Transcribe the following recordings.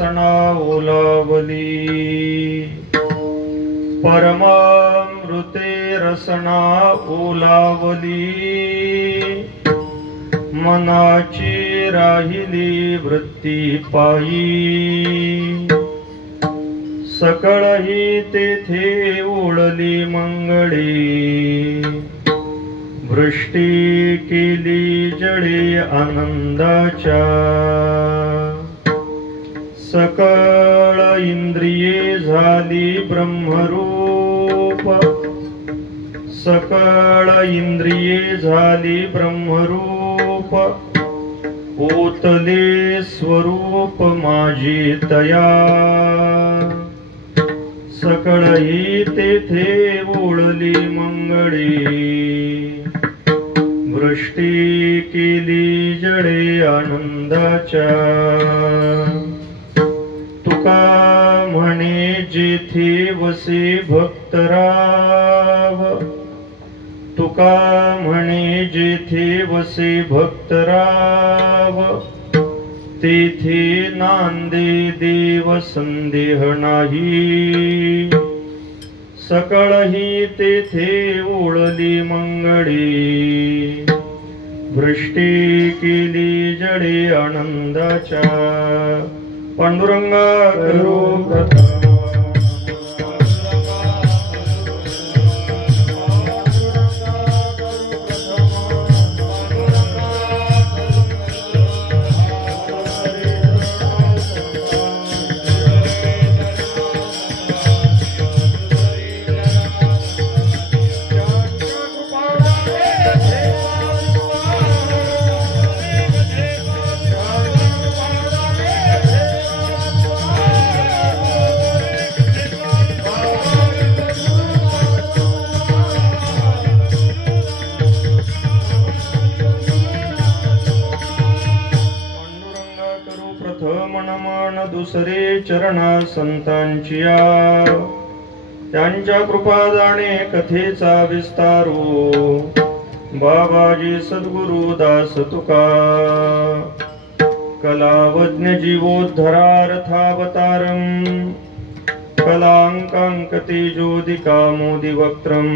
रसना ओलावली परमामृते रसना ओलावली मनाची राहिली वृत्ती पायी सकळही तेथे ओळली मंगळी वृष्टी केली जळे आनंदाच्या सकळ इंद्रिये झाली ब्रह्मरूप सकळ इंद्रिये झाली ब्रह्मरूप ओतले स्वरूप माझी तया सकळही तेथे ओळली मंगळी वृष्टी केली जळे आनंदाच्या तुका म्हणे जेथे वसे भक्तराव तुका म्हणे जेथे वसे भक्तराव तेथे नांदे देव संदेह नाही सकळही तेथे ओळली मंगळी वृष्टी केली जळे आनंदाच्या पांडुरंगा करो प्रथम दुसरे चरणा संतांचिया त्यांच्या कृपादाने कथेचा विस्तारो बाबाजी सद्गुरु दास तुका कलावज्ञ जीवोद्धरार्थावतारं कलांकांकतेजोदिका मोदि वक्त्रं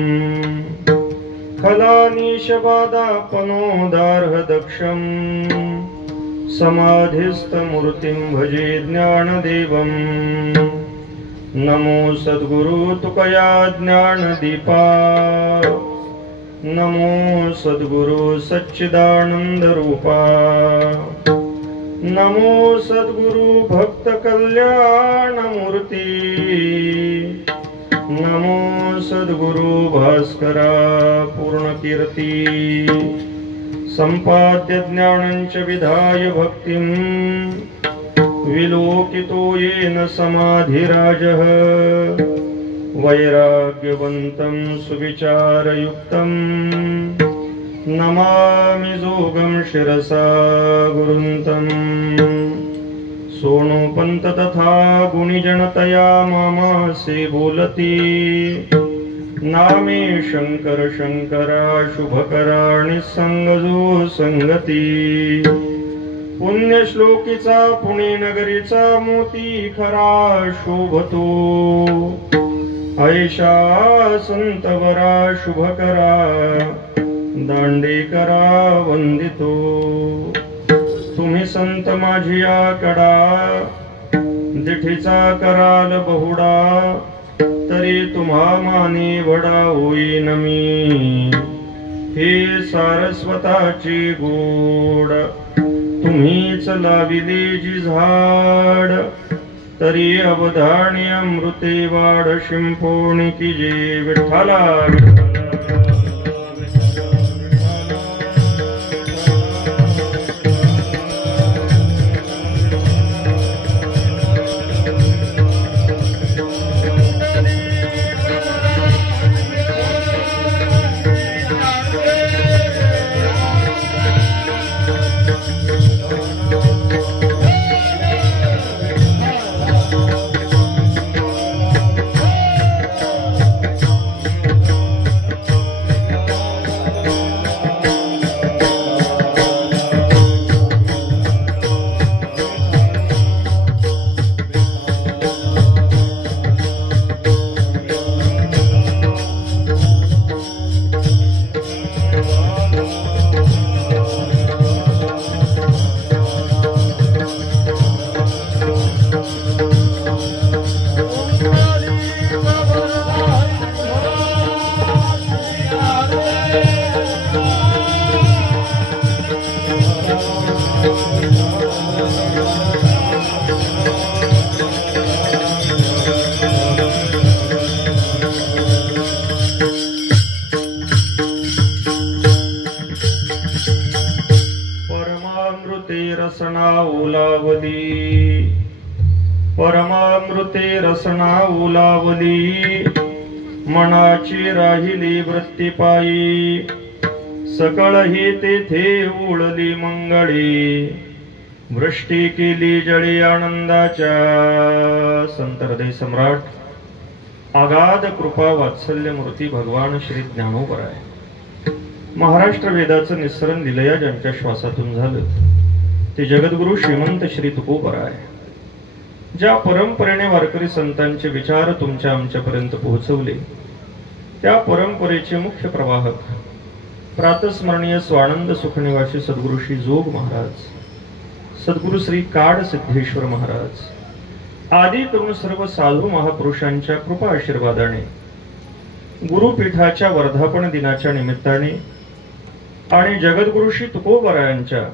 खलानीशबादापनोदार्ह दक्षम् समाधिस्थमूर्तिं भजे ज्ञानदेवं नमो सद्गुरु तुकया ज्ञानदीपा नमो सद्गुरु सच्चिदानंद रूपा नमो सद्गुरु भक्त कल्याण मूर्ती नमो सद्गुरु भास्करा पूर्ण कीर्ती संपाद्य ज्ञानञ्च विधाय भक्तिं विलोकितो येन समाधिराजः वैराग्यवन्तं सुविचारयुक्तं नमामि जोगं शिरसा गुरुन्तं सोनोपंत तथा गुणिजनतया मामासे बोलती नामे शंकर शंकरा शुभकरा निसंगजो संगती पुण्यश्लोकीचा पुणे नगरीचा मोती खरा शोभतो ऐशा संतवरा शुभकरा दांडेकरा वंदितो तुम्ही संत माझिया कडा दिठीचा कराल बहुडा तरी तुम्हा माने वडा होईन मी हे सारस्वताची गोड तुम्हीच लाविले जी झाड तरी अवधानी अमृते वाड शिंपोणी की जे विठ्ठला रसना ओलावली, परमामृते रसना ओलावली, मनाची राहिली वृत्तीपायी, सकळ ही तेथे उळली मंगळी, वृष्टी केली जळी आनंदाच्या। संत हृदय सम्राट आगाध कृपा वात्सल्य मूर्ती भगवान श्री ज्ञानोबराय महाराष्ट्र वेदाचं निस्सरण लिलया ज्यांच्या श्वासातून झालं ते जगद्गुरु श्रीमंत श्री तुकोबराय। ज्या परंपरेने वारकरी संतांचे विचार तुमच्या आमच्यापर्यंत पोहोचवले त्या परंपरेचे मुख्य प्रवाहक प्रातस्मरणीय स्वानंद सुखनिवासी सद्गुरु श्री जोग महाराज, सद्गुरु श्री काड सिद्धेश्वर महाराज आदी करून सर्व साधू महापुरुषांच्या कृपा आशीर्वादाने गुरुपीठाच्या वर्धापन दिनाच्या निमित्ताने आणि जगद्गुरु श्री तुकोबरायांच्या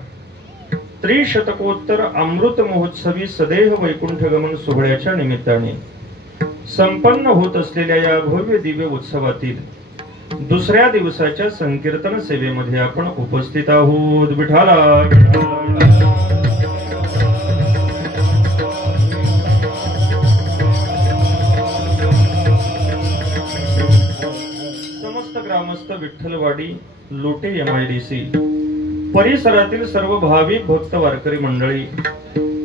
त्रिशतकोत्तर अमृत महोत्सवी सदेह वैकुंठगमन सोहळ्याच्या निमित्ताने संपन्न होत असलेल्या या भव्य दिव्य उत्सवातील दुसऱ्या दिवसाच्या संकीर्तन सेवेमध्ये आपण उपस्थित आहोत। विठाला समस्त ग्रामस्थ विठ्ठलवाडी लोटे MIDC परिसरातील सर्व भाविक भक्त वारकरी मंडळी,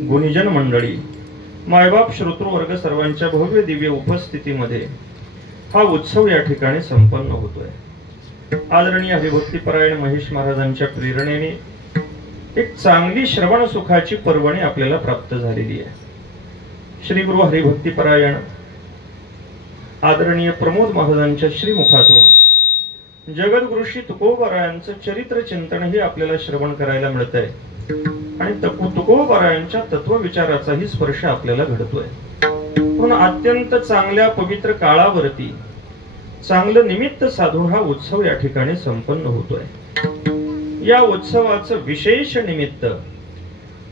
गुणीजन मंडळी, मायबाप श्रोतृ वर्ग सर्वांच्या भव्य दिव्य उपस्थितीमध्ये हा उत्सव या ठिकाणी संपन्न होतोय। आदरणीय हरिभक्तीपरायण महेश महाराजांच्या प्रेरणेने एक चांगली श्रवण सुखाची पर्वणी आपल्याला प्राप्त झालेली आहे। श्री गुरु हरिभक्तीपरायण आदरणीय प्रमोद महाराजांच्या श्रीमुखातून जगद्गुरु श्री तुकोबरायांचं चरित्र चिंतन हे आपल्याला श्रवण करायला मिळत आहे आणि तुकोबरायांच्या तत्वविचाराचाही स्पर्श आपल्याला घडतोय। पण अत्यंत चांगल्या पवित्र काळावरती चांगलं निमित्त साधून हा उत्सव या ठिकाणी संपन्न होतोय। या उत्सवाचं विशेष निमित्त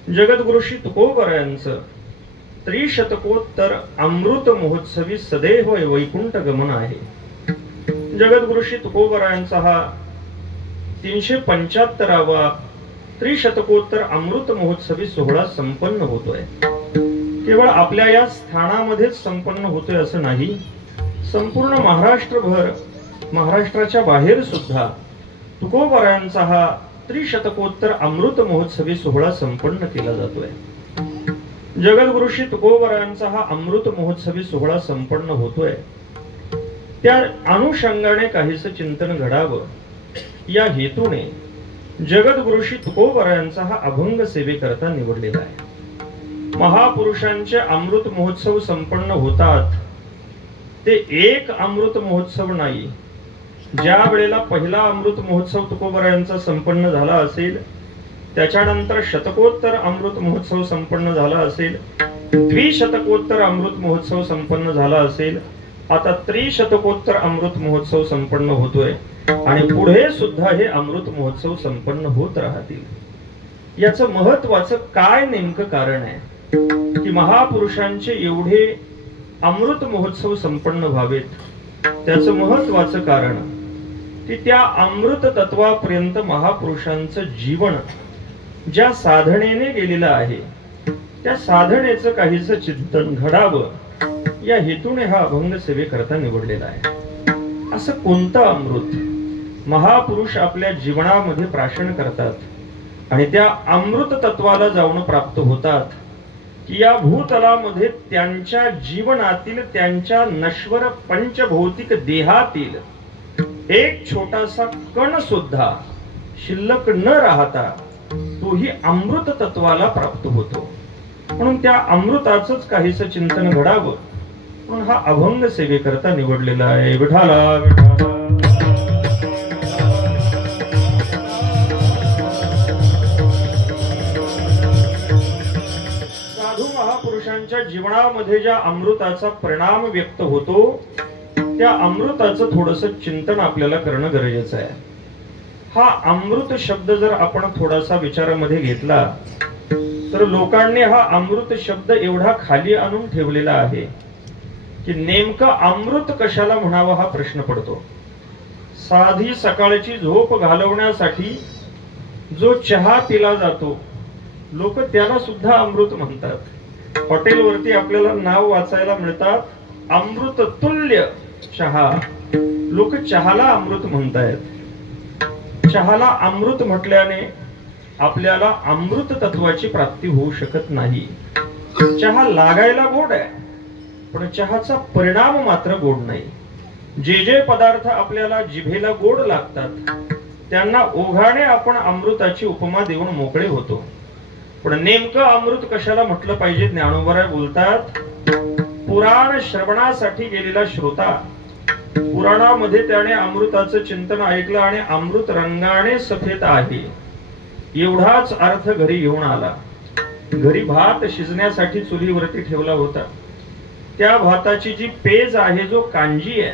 जगद्गुरु श्री तुकोबरायांचं त्रिशतकोत्तर अमृत महोत्सवी सदैव वैकुंठ गमन आहे। जगद्गुरु श्री तुकोबरायांचा हा 375वा त्रिशतकोत्तर अमृत महोत्सवी सोहळा संपन्न होतोय। केवळ आपल्या या स्थानामध्येच संपन्न होतोय असं नाही, संपूर्ण महाराष्ट्रभर, महाराष्ट्राच्या बाहेर सुद्धा तुकोबरायांचा हा त्रिशतकोत्तर अमृत महोत्सवी सोहळा संपन्न केला जातोय। जगद्गुरु श्री तुकोबरायांचा हा अमृत महोत्सवी सोहळा संपन्न होतोय त्या अनुषंगाने काहीसं चिंतन घडावं या हेतूने जगद्गुरु श्री तुकोबरायांचा हा अभंग सेवेकरता निवडलेला आहे। महापुरुषांचे अमृत महोत्सव संपन्न होतात ते एक अमृत महोत्सव नाही। ज्या वेळेला पहिला अमृत महोत्सव तुकोबरायांचा संपन्न झाला असेल, त्याच्यानंतर शतकोत्तर अमृत महोत्सव संपन्न झाला असेल, द्विशतकोत्तर अमृत महोत्सव संपन्न झाला असेल, आता त्रिशतकोत्तर अमृत महोत्सव संपन्न होतोय आणि पुढे सुद्धा हे अमृत महोत्सव संपन्न होत राहतील। याचं महत्वाचं काय नेमकं कारण आहे की महापुरुषांचे एवढे अमृत महोत्सव संपन्न व्हावेत? त्याचं महत्वाचं कारण की त्या अमृत तत्वापर्यंत महापुरुषांचं जीवन ज्या साधनेने गेलेलं आहे त्या साधनेचं काहीसं चिंतन घडावं या हेतूने हा अभंग सेवेकरता निवडलेला आहे। असं कोणतं अमृत महापुरुष आपल्या जीवनामध्ये प्राशन करतात आणि त्या अमृत तत्वाला जाऊन प्राप्त होतात की या भूतलामध्ये त्यांच्या जीवनातील, त्यांच्या नश्वर पंचभौतिक देहातील एक छोटासा कण सुद्धा शिल्लक न राहता तोही अमृत तत्वाला प्राप्त होतो। म्हणून त्या अमृताचंच काहीसं चिंतन घडावं म्हणून हा अभंग सेवेकरता निवडलेला आहे। विठाला विठाला साधू महापुरुषांच्या जीवनामध्ये ज्या अमृताचा परिणाम व्यक्त होतो त्या अमृताचं थोडंसं चिंतन आपल्याला करणं गरजेचं आहे। हा अमृत शब्द जर आपण थोडासा विचारामध्ये घेतला तर लोकांनी हा अमृत शब्द एवढा खाली आणून ठेवलेला आहे की नेमकं अमृत कशाला म्हणावं हा प्रश्न पडतो। साधी सकाळची झोप घालवण्यासाठी जो चहा पिला जातो लोक त्याला सुद्धा अमृत म्हणतात. हॉटेलवरती आपल्याला नाव वाचायला मिळतात, अमृत तुल्य चहा. लोक चहाला अमृत म्हणतायत. चहाला अमृत म्हटल्याने आपल्याला अमृत तत्वाची प्राप्ती होऊ शकत नाही. चहा लागायला गोड आहे, पण चहाचा परिणाम मात्र गोड नाही. जे जे पदार्थ आपल्याला जिभेला गोड लागतात त्यांना ओघाने आपण अमृताची उपमा देऊन मोकळे होतो. पण नेमकं अमृत कशाला म्हटलं पाहिजे? ज्ञानोबा बोलतात, पुराण श्रवणासाठी गेलेला श्रोता, पुराणामध्ये त्याने अमृताचं चिंतन ऐकलं आणि अमृत रंगाने सफेद आहे एवढाच अर्थ घरी घेऊन आला. घरी भात शिजण्यासाठी चुलीवरती ठेवला होता. त्या भाताची जी पेज आहे, जो कांजी आहे,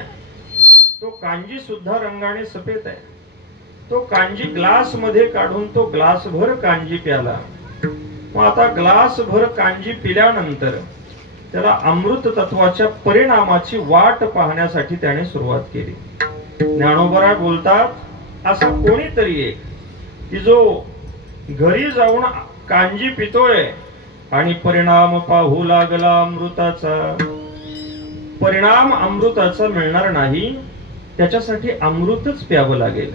तो कांजी सुद्धा रंगाने सफेद आहे. तो कांजी ग्लास मध्ये काढून तो ग्लासभर कांजी प्याला. मग आता ग्लासभर कांजी पिल्यानंतर त्याला अमृत तत्वाच्या परिणामाची वाट पाहण्यासाठी त्याने सुरुवात केली. ज्ञानोबा बोलतात, असा कोणीतरी एक की जो घरी जाऊन कांजी पितोय आणि परिणाम पाहू लागला अमृताचा. परिणाम अमृताचा मिळणार नाही, त्याच्यासाठी अमृतच प्यावं लागेल.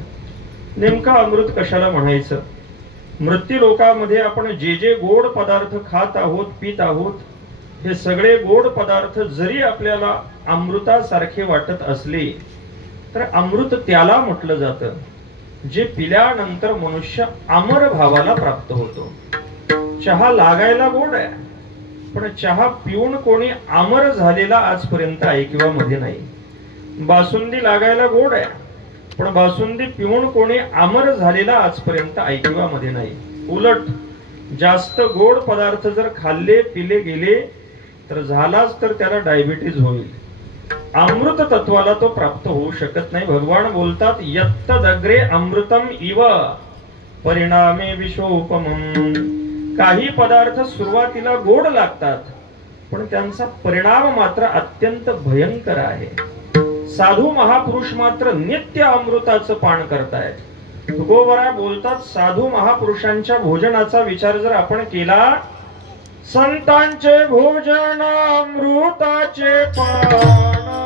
नेमका अमृत कशाला म्हणायचं? मृत्यू लोकामध्ये आपण जे जे गोड पदार्थ खात आहोत, पित आहोत, हे सगळे गोड पदार्थ जरी आपल्याला अमृतासारखे वाटत असले तर अमृत त्याला म्हटलं जातं जे पिल्यानंतर मनुष्य अमर भावाला प्राप्त होतो. चहा लागायला गोड आहे, पण चहा पिऊन कोणी अमर झालेला आजपर्यंत ऐकिवामध्ये नाही. बासुंदी लागायला गोड आहे, पण बासुंदी पिऊन कोणी अमर झालेला आजपर्यंत ऐकिवामध्ये नाही. उलट जास्त गोड पदार्थ जर खाल्ले पिले गेले तर झालाच तर त्याला डायबिटीज होईल. अमृत तत्वाला तो प्राप्त होऊ शकत नाही. भगवान बोलतात, यत्तदग्रे अमृतम इव परिणामे विषोपमम. काही पदार्थ सुरुवातीला गोड लागतात, पण त्यांचा परिणाम मात्र अत्यंत भयंकर आहे. साधू महापुरुष मात्र नित्य अमृताचं पान करतायत. तुकोबरा बोलतात, साधू महापुरुषांच्या भोजनाचा विचार जर आपण केला, संतांचे भोजन अमृताचे पान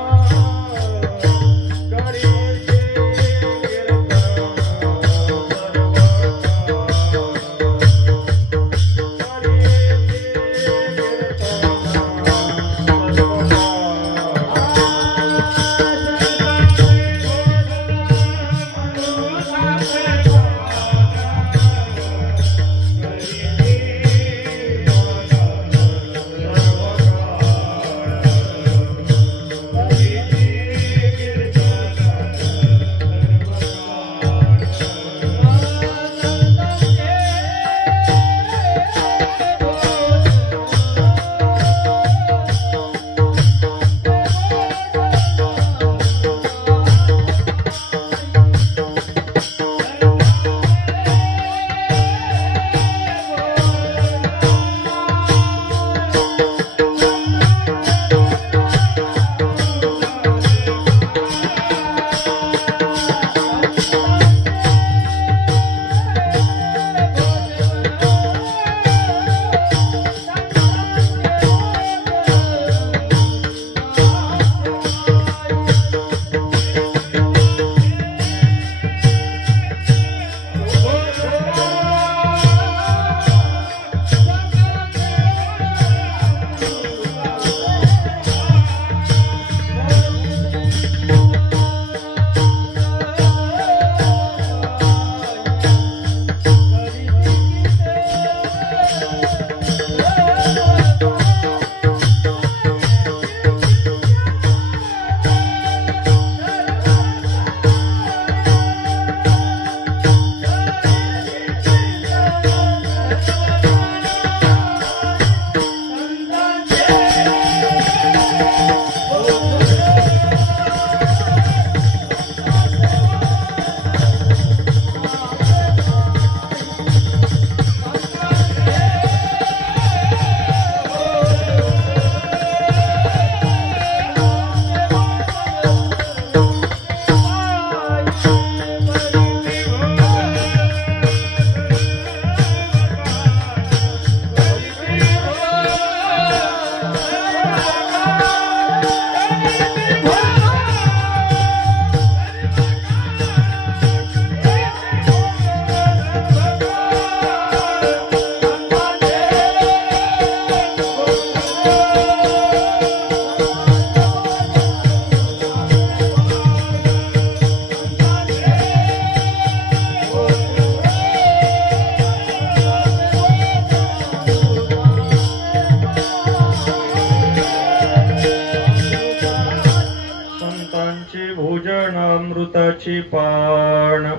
भोजन अमृताची पान.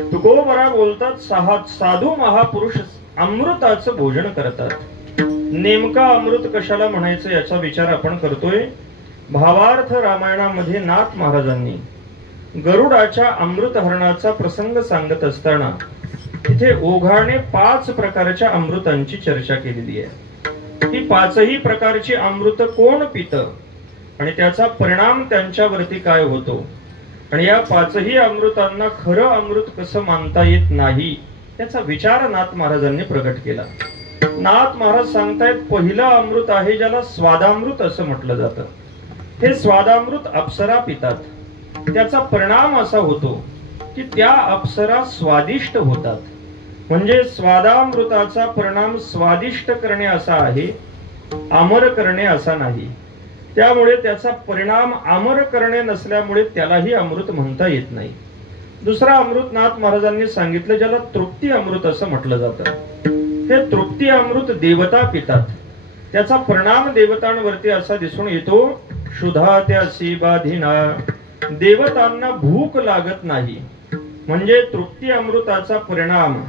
तुकोबरा बोलतात साधू महापुरुष अमृताचं भोजन करतात. नेमका अमृत कशाला म्हणायचं याचा विचार आपण करतोय. भावार्थ रामायणामध्ये नाथ महाराजांनी गरुडाच्या अमृतहरणाचा प्रसंग सांगत असताना तिथे ओघाने 5 प्रकारच्या अमृतांची चर्चा केलेली आहे. ही 5ही प्रकारची अमृत कोण पितं आणि त्याचा परिणाम त्यांच्यावरती काय होतो, आणि या 5ही अमृतांना खरं अमृत कसं मानता येत नाही याचा विचार नाथ महाराजांनी प्रगट केला. नाथ महाराज सांगतायत पहिलं अमृत आहे ज्याला स्वादामृत असं म्हटलं जातं. हे स्वादामृत अप्सरा पितात. त्याचा परिणाम असा होतो की त्या अप्सरा स्वादिष्ट होतात. म्हणजे स्वादामृताचा परिणाम स्वादिष्ट करणे असा आहे, अमर करणे असा नाही. त्यामुळे त्याचा परिणाम अमर करणे नसल्यामुळे त्यालाही अमृत म्हणता येत नाही. दुसरा अमृत नाथ महाराजांनी सांगितलं ज्याला तृप्ती अमृत असं म्हटलं जातं. हे तृप्ती अमृत देवता पितात. त्याचा परिणाम देवतांवरती असा दिसून येतो, क्षुधा त्यासी बाधिना, देवतांना भूक लागत नाही. म्हणजे तृप्ती अमृताचा परिणाम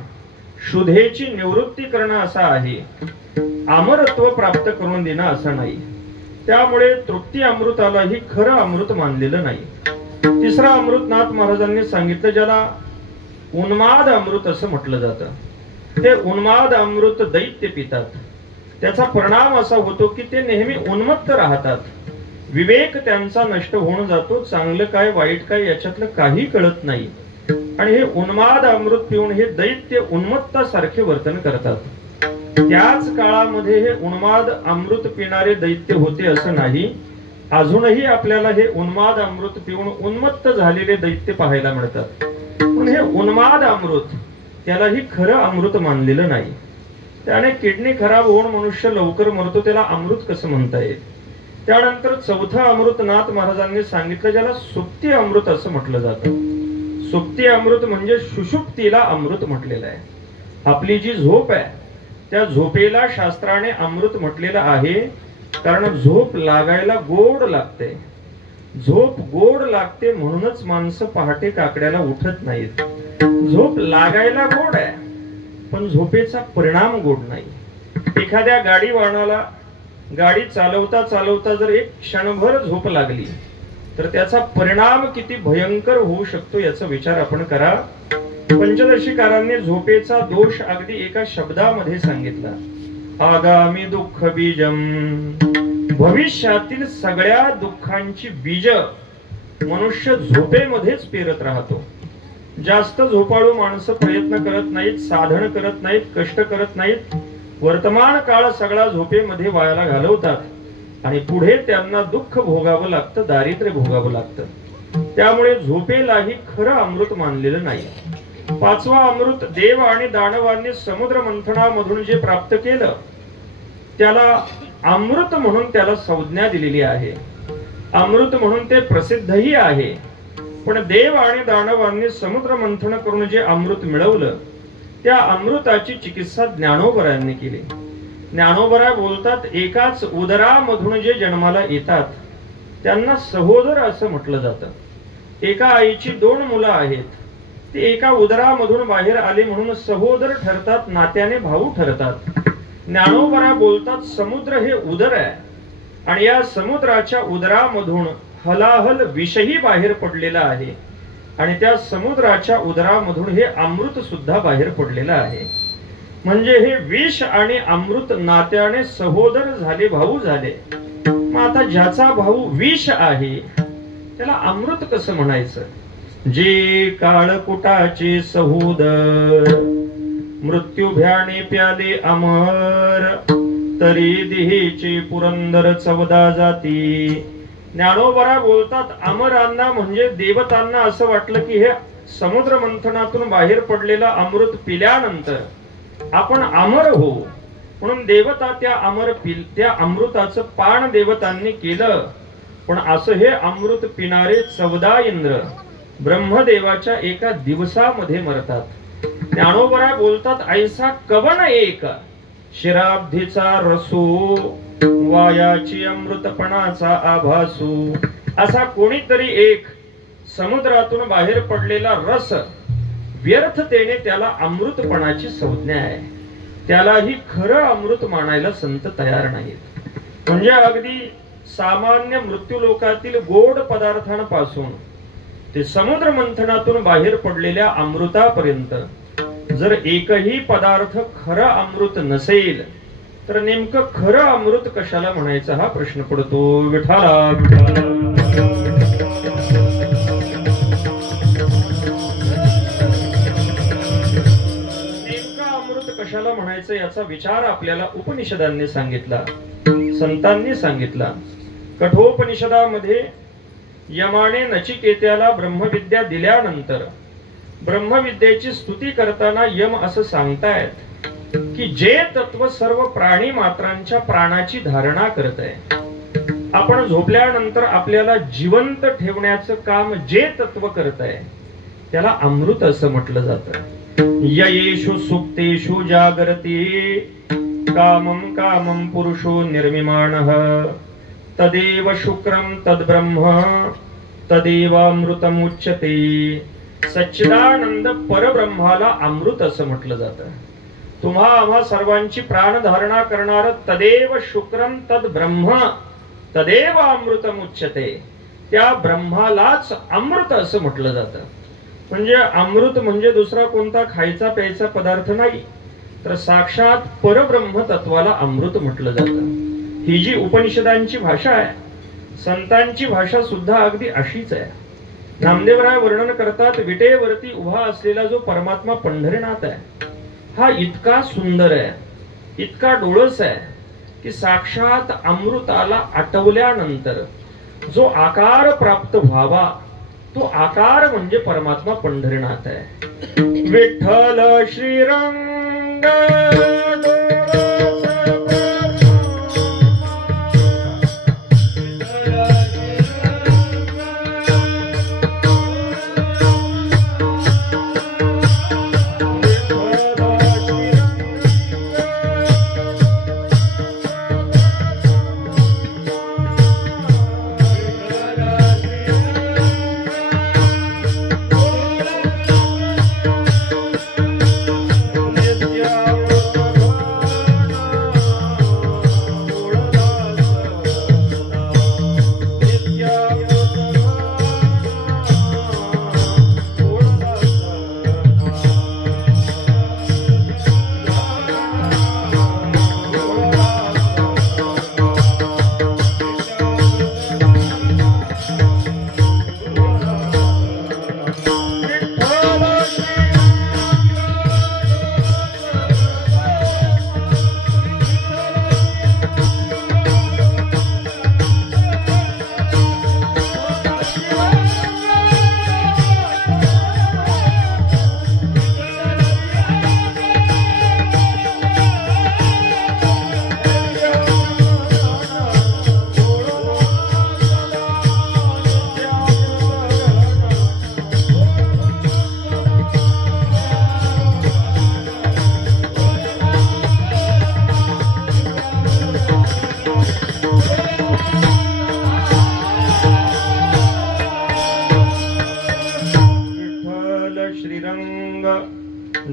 क्षुधेची निवृत्ती करणं असा आहे, अमरत्व प्राप्त करून देणं असं नाही. त्यामुळे तृप्ती अमृतालाही खरं अमृत मानलेलं नाही. तिसरा अमृत नाथ महाराजांनी सांगितलं ज्याला उन्माद अमृत असं म्हटलं जातं. ते उन्माद अमृत दैत्य पितात. त्याचा परिणाम असा होतो की ते नेहमी उन्मत्त राहतात. विवेक त्यांचा नष्ट होऊन जातो. चांगलं काय वाईट काय याच्यातलं काही कळत नाही. आणि हे उन्माद अमृत पिऊन हे दैत्य उन्मत्तासारखे वर्तन करतात. त्याच काळामध्ये हे उन्माद अमृत पिणारे दैत्य होते असं नाही. अजूनही आपल्याला हे उन्माद अमृत पिऊन उन्मत्त झालेले दैत्य पाहायला मिळतात. पण हे उन्माद अमृत त्यालाही खरं अमृत मानलेलं नाही. त्याने किडनी खराब होऊन मनुष्य लवकर मरतो, त्याला अमृत कसं म्हणता येईल. त्यानंतर चौथं अमृत नाथ महाराजांनी सांगितलं ज्याला सुप्ती अमृत असं म्हटलं जातं. सुप्ती अमृत म्हणजे सुषुप्तीला अमृत म्हटलेलं आहे. आपली जी झोप आहे त्या झोपेला शास्त्राने अमृत म्हटलेलं आहे. कारण झोप लागायला गोड लागते. झोप गोड लागते म्हणूनच माणसं पहाटे काकड्याला उठत नाहीत. झोप लागायला गोड आहे पण झोपेचा परिणाम गोड नाही. एखाद्या गाडीवानाला गाडी चालवता चालवता जर एक क्षणभर झोप लागली तर त्याचा परिणाम किती भयंकर होऊ शकतो याचा विचार आपण करा. पंचदशीकारांनी झोपेचा दोष अगदी एका शब्दामध्ये सांगितला. आगामी दुःख बीजम, भविष्यातील सगळ्या दुःखांची बीज मनुष्य झोपेमध्येच पेरत राहतो. जास्त झोपाळू माणसं प्रयत्न करत नाहीत, साधन करत नाहीत, कष्ट करत नाहीत. वर्तमान काळ सगळा झोपेमध्ये वायाला घालवतात आणि पुढे त्यांना दुःख भोगावं लागतं, दारिद्र्य भोगावं लागतं. त्यामुळे झोपेलाही खरं अमृत मानलेलं नाही. 5वा अमृत देव आणि दानवांनी समुद्र मंथनामधून जे प्राप्त केलं त्याला अमृत म्हणून त्याला संज्ञा दिलेली आहे. अमृत म्हणून ते प्रसिद्धही आहे. पण देव आणि दानवांनी समुद्र मंथन करून जे अमृत मिळवलं त्या अमृताची चिकित्सा ज्ञानोबरायांनी केली. ज्ञानोबरा बोलतात एकाच उदरामधून जे जन्माला येतात त्यांना सहोदर असं म्हटलं जातं. एका आईची 2 मुलं आहेत, ते एका उदरामधून बाहेर आले म्हणून सहोदर ठरतात, नात्याने भाऊ ठरतात. ज्ञानोबरा बोलतात समुद्र हे उदर आहे आणि या समुद्राच्या उदरामधून हलाहल विषही बाहेर पडलेला आहे आणि त्या समुद्राच्या उदरामधून हे अमृत सुद्धा बाहेर पडलेलं आहे. म्हणजे हे विष आणि अमृत नात्याने सहोदर झाले, भाऊ झाले. मग आता ज्याचा भाऊ विष आहे त्याला अमृत कसं म्हणायचं. जे काळकुटाचे सहोदर मृत्यू भ्याने प्याले अमर, तरी देहेचे पुरंदर 14 जाती. ज्ञानोबरा बोलतात अमरांना म्हणजे देवतांना असं वाटलं की हे समुद्र मंथनातून बाहेर पडलेलं अमृत पिल्यानंतर आपण अमर हो, म्हणून देवता त्या अमृताचं पान देवतांनी केलं. पण असं हे अमृत पिणारे 14 इंद्र ब्रह्मदेवाच्या एका दिवसामध्ये मरतात. ज्ञानोबरा बोलतात ऐसा कवन एक, शिराब्धीचा रसो, वायाची अमृतपणाचा आभासू. असा कोणीतरी एक समुद्रातून बाहेर पडलेला रस व्यर्थतेने त्याला अमृतपणाची संज्ञा आहे. त्यालाही खरं अमृत मानायला संत तयार नाहीत. म्हणजे अगदी सामान्य मृत्यूलोकातील गोड पदार्थांपासून ते समुद्र मंथनातून बाहेर पडलेल्या अमृतापर्यंत जर एकही पदार्थ खरा अमृत नसेल तर नेमकं खरं अमृत कशाला म्हणायचं हा प्रश्न पडतो. विठाला नेमकं अमृत कशाला म्हणायचं याचा विचार आपल्याला उपनिषदांनी सांगितला, संतांनी सांगितला. कठोपनिषदामध्ये यमाने नचिकेत्याला ब्रह्मविद्या दिल्यानंतर ब्रह्मविद्येची स्तुती करताना यम असं सांगतायत की जे तत्व सर्व प्राणी मात्रांच्या प्राणाची धारणा करत आहे, आपण झोपल्यानंतर आपल्याला जिवंत ठेवण्याचं काम जे तत्व करत आहे त्याला अमृत असं म्हटलं जातं. येषु सुप्तेषु जागरति कामं कामं पुरुषो निर्मिमाणः तदेव शुक्रम तद्ब्रह्म तदेवामृतमुच्यते. सच्चिदानंद परब्रह्माला अमृत असं म्हटलं जातं. तुम्हा आम्हा सर्वांची प्राणधारणा करणार तदेव शुक्रम तद्ब्रह्म तदेव अमृतमुच्यते, त्या ब्रह्मालाच अमृत असं म्हटलं जातं. म्हणजे अमृत म्हणजे दुसरा कोणता खायचा प्यायचा पदार्थ नाही, तर साक्षात परब्रह्म तत्वाला अमृत म्हटलं जातं. ही जी उपनिषदांची भाषा आहे, संतांची भाषा सुद्धा अगदी अशीच आहे. नामदेवराय वर्णन करतात, विटेवरती उभा असलेला जो परमात्मा पंढरीनाथ आहे हा इतका सुंदर आहे, इतका डोळस आहे की साक्षात अमृताला आठवल्यानंतर जो आकार प्राप्त व्हावा तो आकार म्हणजे परमात्मा पंढरीनाथ आहे. विठ्ठल श्रीरंग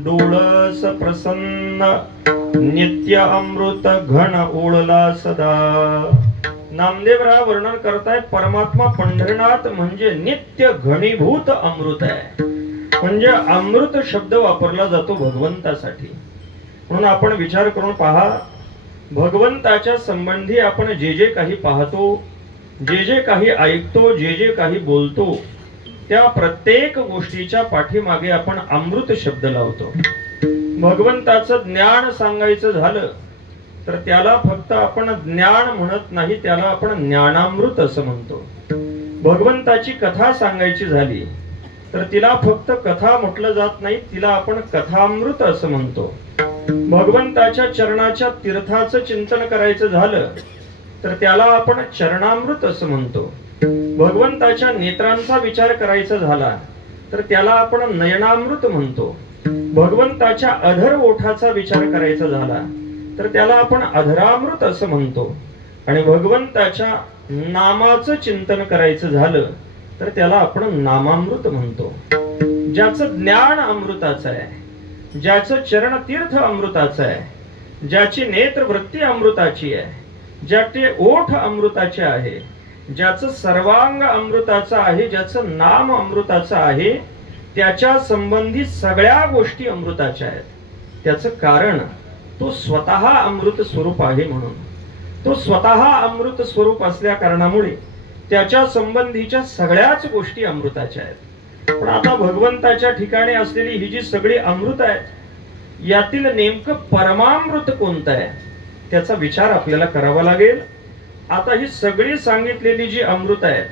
डोळस प्रसन्न नित्य अमृत घन ओळला सदा. नामदेवराय वर्णन करतायत परमात्मा पंढरीनाथ म्हणजे नित्य घनीभूत अमृत आहे. म्हणजे अमृत शब्द वापरला जातो भगवंतासाठी. म्हणून आपण विचार करून पहा, भगवंताच्या संबंधी आपण जे जे काही पाहतो, जे जे काही ऐकतो, जे जे काही बोलतो, त्या प्रत्येक गोष्टीच्या पाठीमागे आपण अमृत शब्द लावतो. भगवंताचं ज्ञान सांगायचं झालं तर त्याला फक्त आपण ज्ञान म्हणत नाही, त्याला आपण ज्ञानामृत असं म्हणतो. भगवंताची कथा सांगायची झाली तर तिला फक्त कथा म्हटलं जात नाही, तिला आपण कथामृत असं म्हणतो. भगवंताच्या चरणाच्या तीर्थाचं चिंतन करायचं झालं तर त्याला आपण चरणामृत असं म्हणतो. भगवंताच्या नेत्रांचा विचार करायचा झाला तर त्याला आपण नयनामृत म्हणतो. भगवंताच्या अधर ओठाचा विचार करायचा झाला तर त्याला आपण अधरामृत असं म्हणतो. आणि भगवंताच्या नामाचं चिंतन करायचं झालं तर त्याला आपण नामामृत म्हणतो. ज्याचं ज्ञान अमृताचं आहे, ज्याचं चरणतीर्थ अमृताचं आहे, ज्याची नेत्रवृत्ती अमृताची आहे, ज्याचे ओठ अमृताचे आहे, ज्याचं सर्वांग अमृताचं आहे, ज्याचं नाम अमृताचं आहे, त्याच्या संबंधित सगळ्या गोष्टी अमृताच्या आहेत. त्याचं कारण तो स्वतः अमृत स्वरूप आहे. म्हणून तो स्वतः अमृत स्वरूप असल्या कारणामुळे त्याच्या संबंधीच्या सगळ्याच गोष्टी अमृताच्या आहेत. पण आता भगवंताच्या ठिकाणी असलेली ही जी सगळी अमृत आहेत, यातील नेमकं परमामृत कोणतं आहे त्याचा विचार आपल्याला करावा लागेल. आता ही सगळी सांगितलेली जी अमृत आहेत,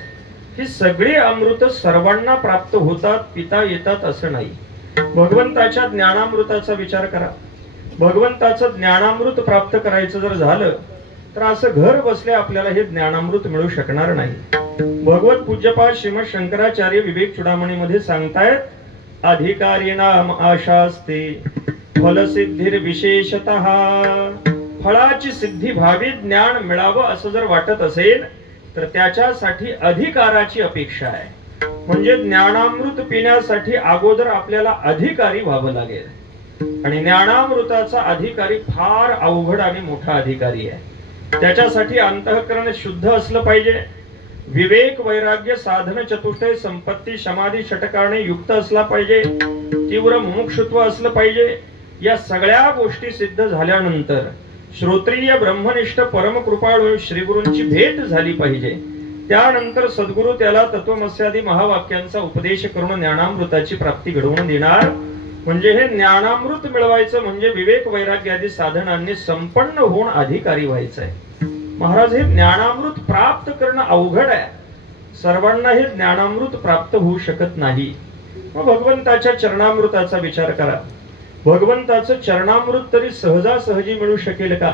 ही सगळी अमृत सर्वांना प्राप्त होतात, पिता येतात असं नाही. भगवंताच्या ज्ञानामृताचा विचार करा. भगवंताचं ज्ञानामृत प्राप्त करायचं जर झालं तर असं घर बसल्या आपल्याला हे ज्ञानामृत मिळू शकणार नाही. भगवत पूज्यपाद श्रीमद शंकराचार्य विवेक चुडामणी मध्ये सांगतायत, अधिकारीणाम आशास्ते फलसिद्धीर विशेषतः. फळाची सिद्धी व्हावी, ज्ञान मिळावं असं जर वाटत असेल तर त्याच्यासाठी अधिकाराची अपेक्षा आहे. म्हणजे ज्ञानामृत पिण्यासाठी अगोदर आपल्याला अधिकारी व्हावं लागेल. आणि ज्ञानामृताचा अधिकारी फार अवघड आणि मोठा अधिकारी आहे. त्याच्यासाठी अंतःकरण शुद्ध असलं पाहिजे. विवेक वैराग्य साधन चतुष्टय संपत्ती समाधी षटकारणे युक्त असला पाहिजे. तीव्र मुमुक्षुत्व असलं पाहिजे. या सगळ्या गोष्टी सिद्ध झाल्यानंतर श्रोत्रिय ब्रह्मनिष्ठ परमकृपाळू श्रीगुरूंची भेट झाली पाहिजे. त्यानंतर सद्गुरू त्याला तत्वमस्यादी महावाक्यांचा उपदेश करून ज्ञानामृताची प्राप्ती घडवून देणार. म्हणजे हे ज्ञानामृत मिळवायचं म्हणजे विवेक वैराग्यादी साधनांनी संपन्न होऊन अधिकारी व्हायचंय. महाराज, हे ज्ञानामृत प्राप्त करणं अवघड आहे. सर्वांना हे ज्ञानामृत प्राप्त होऊ शकत नाही. मग भगवंताच्या चरणामृताचा विचार करा. भगवंताचं चरणामृत तरी सहजासहजी मिळू शकेल का?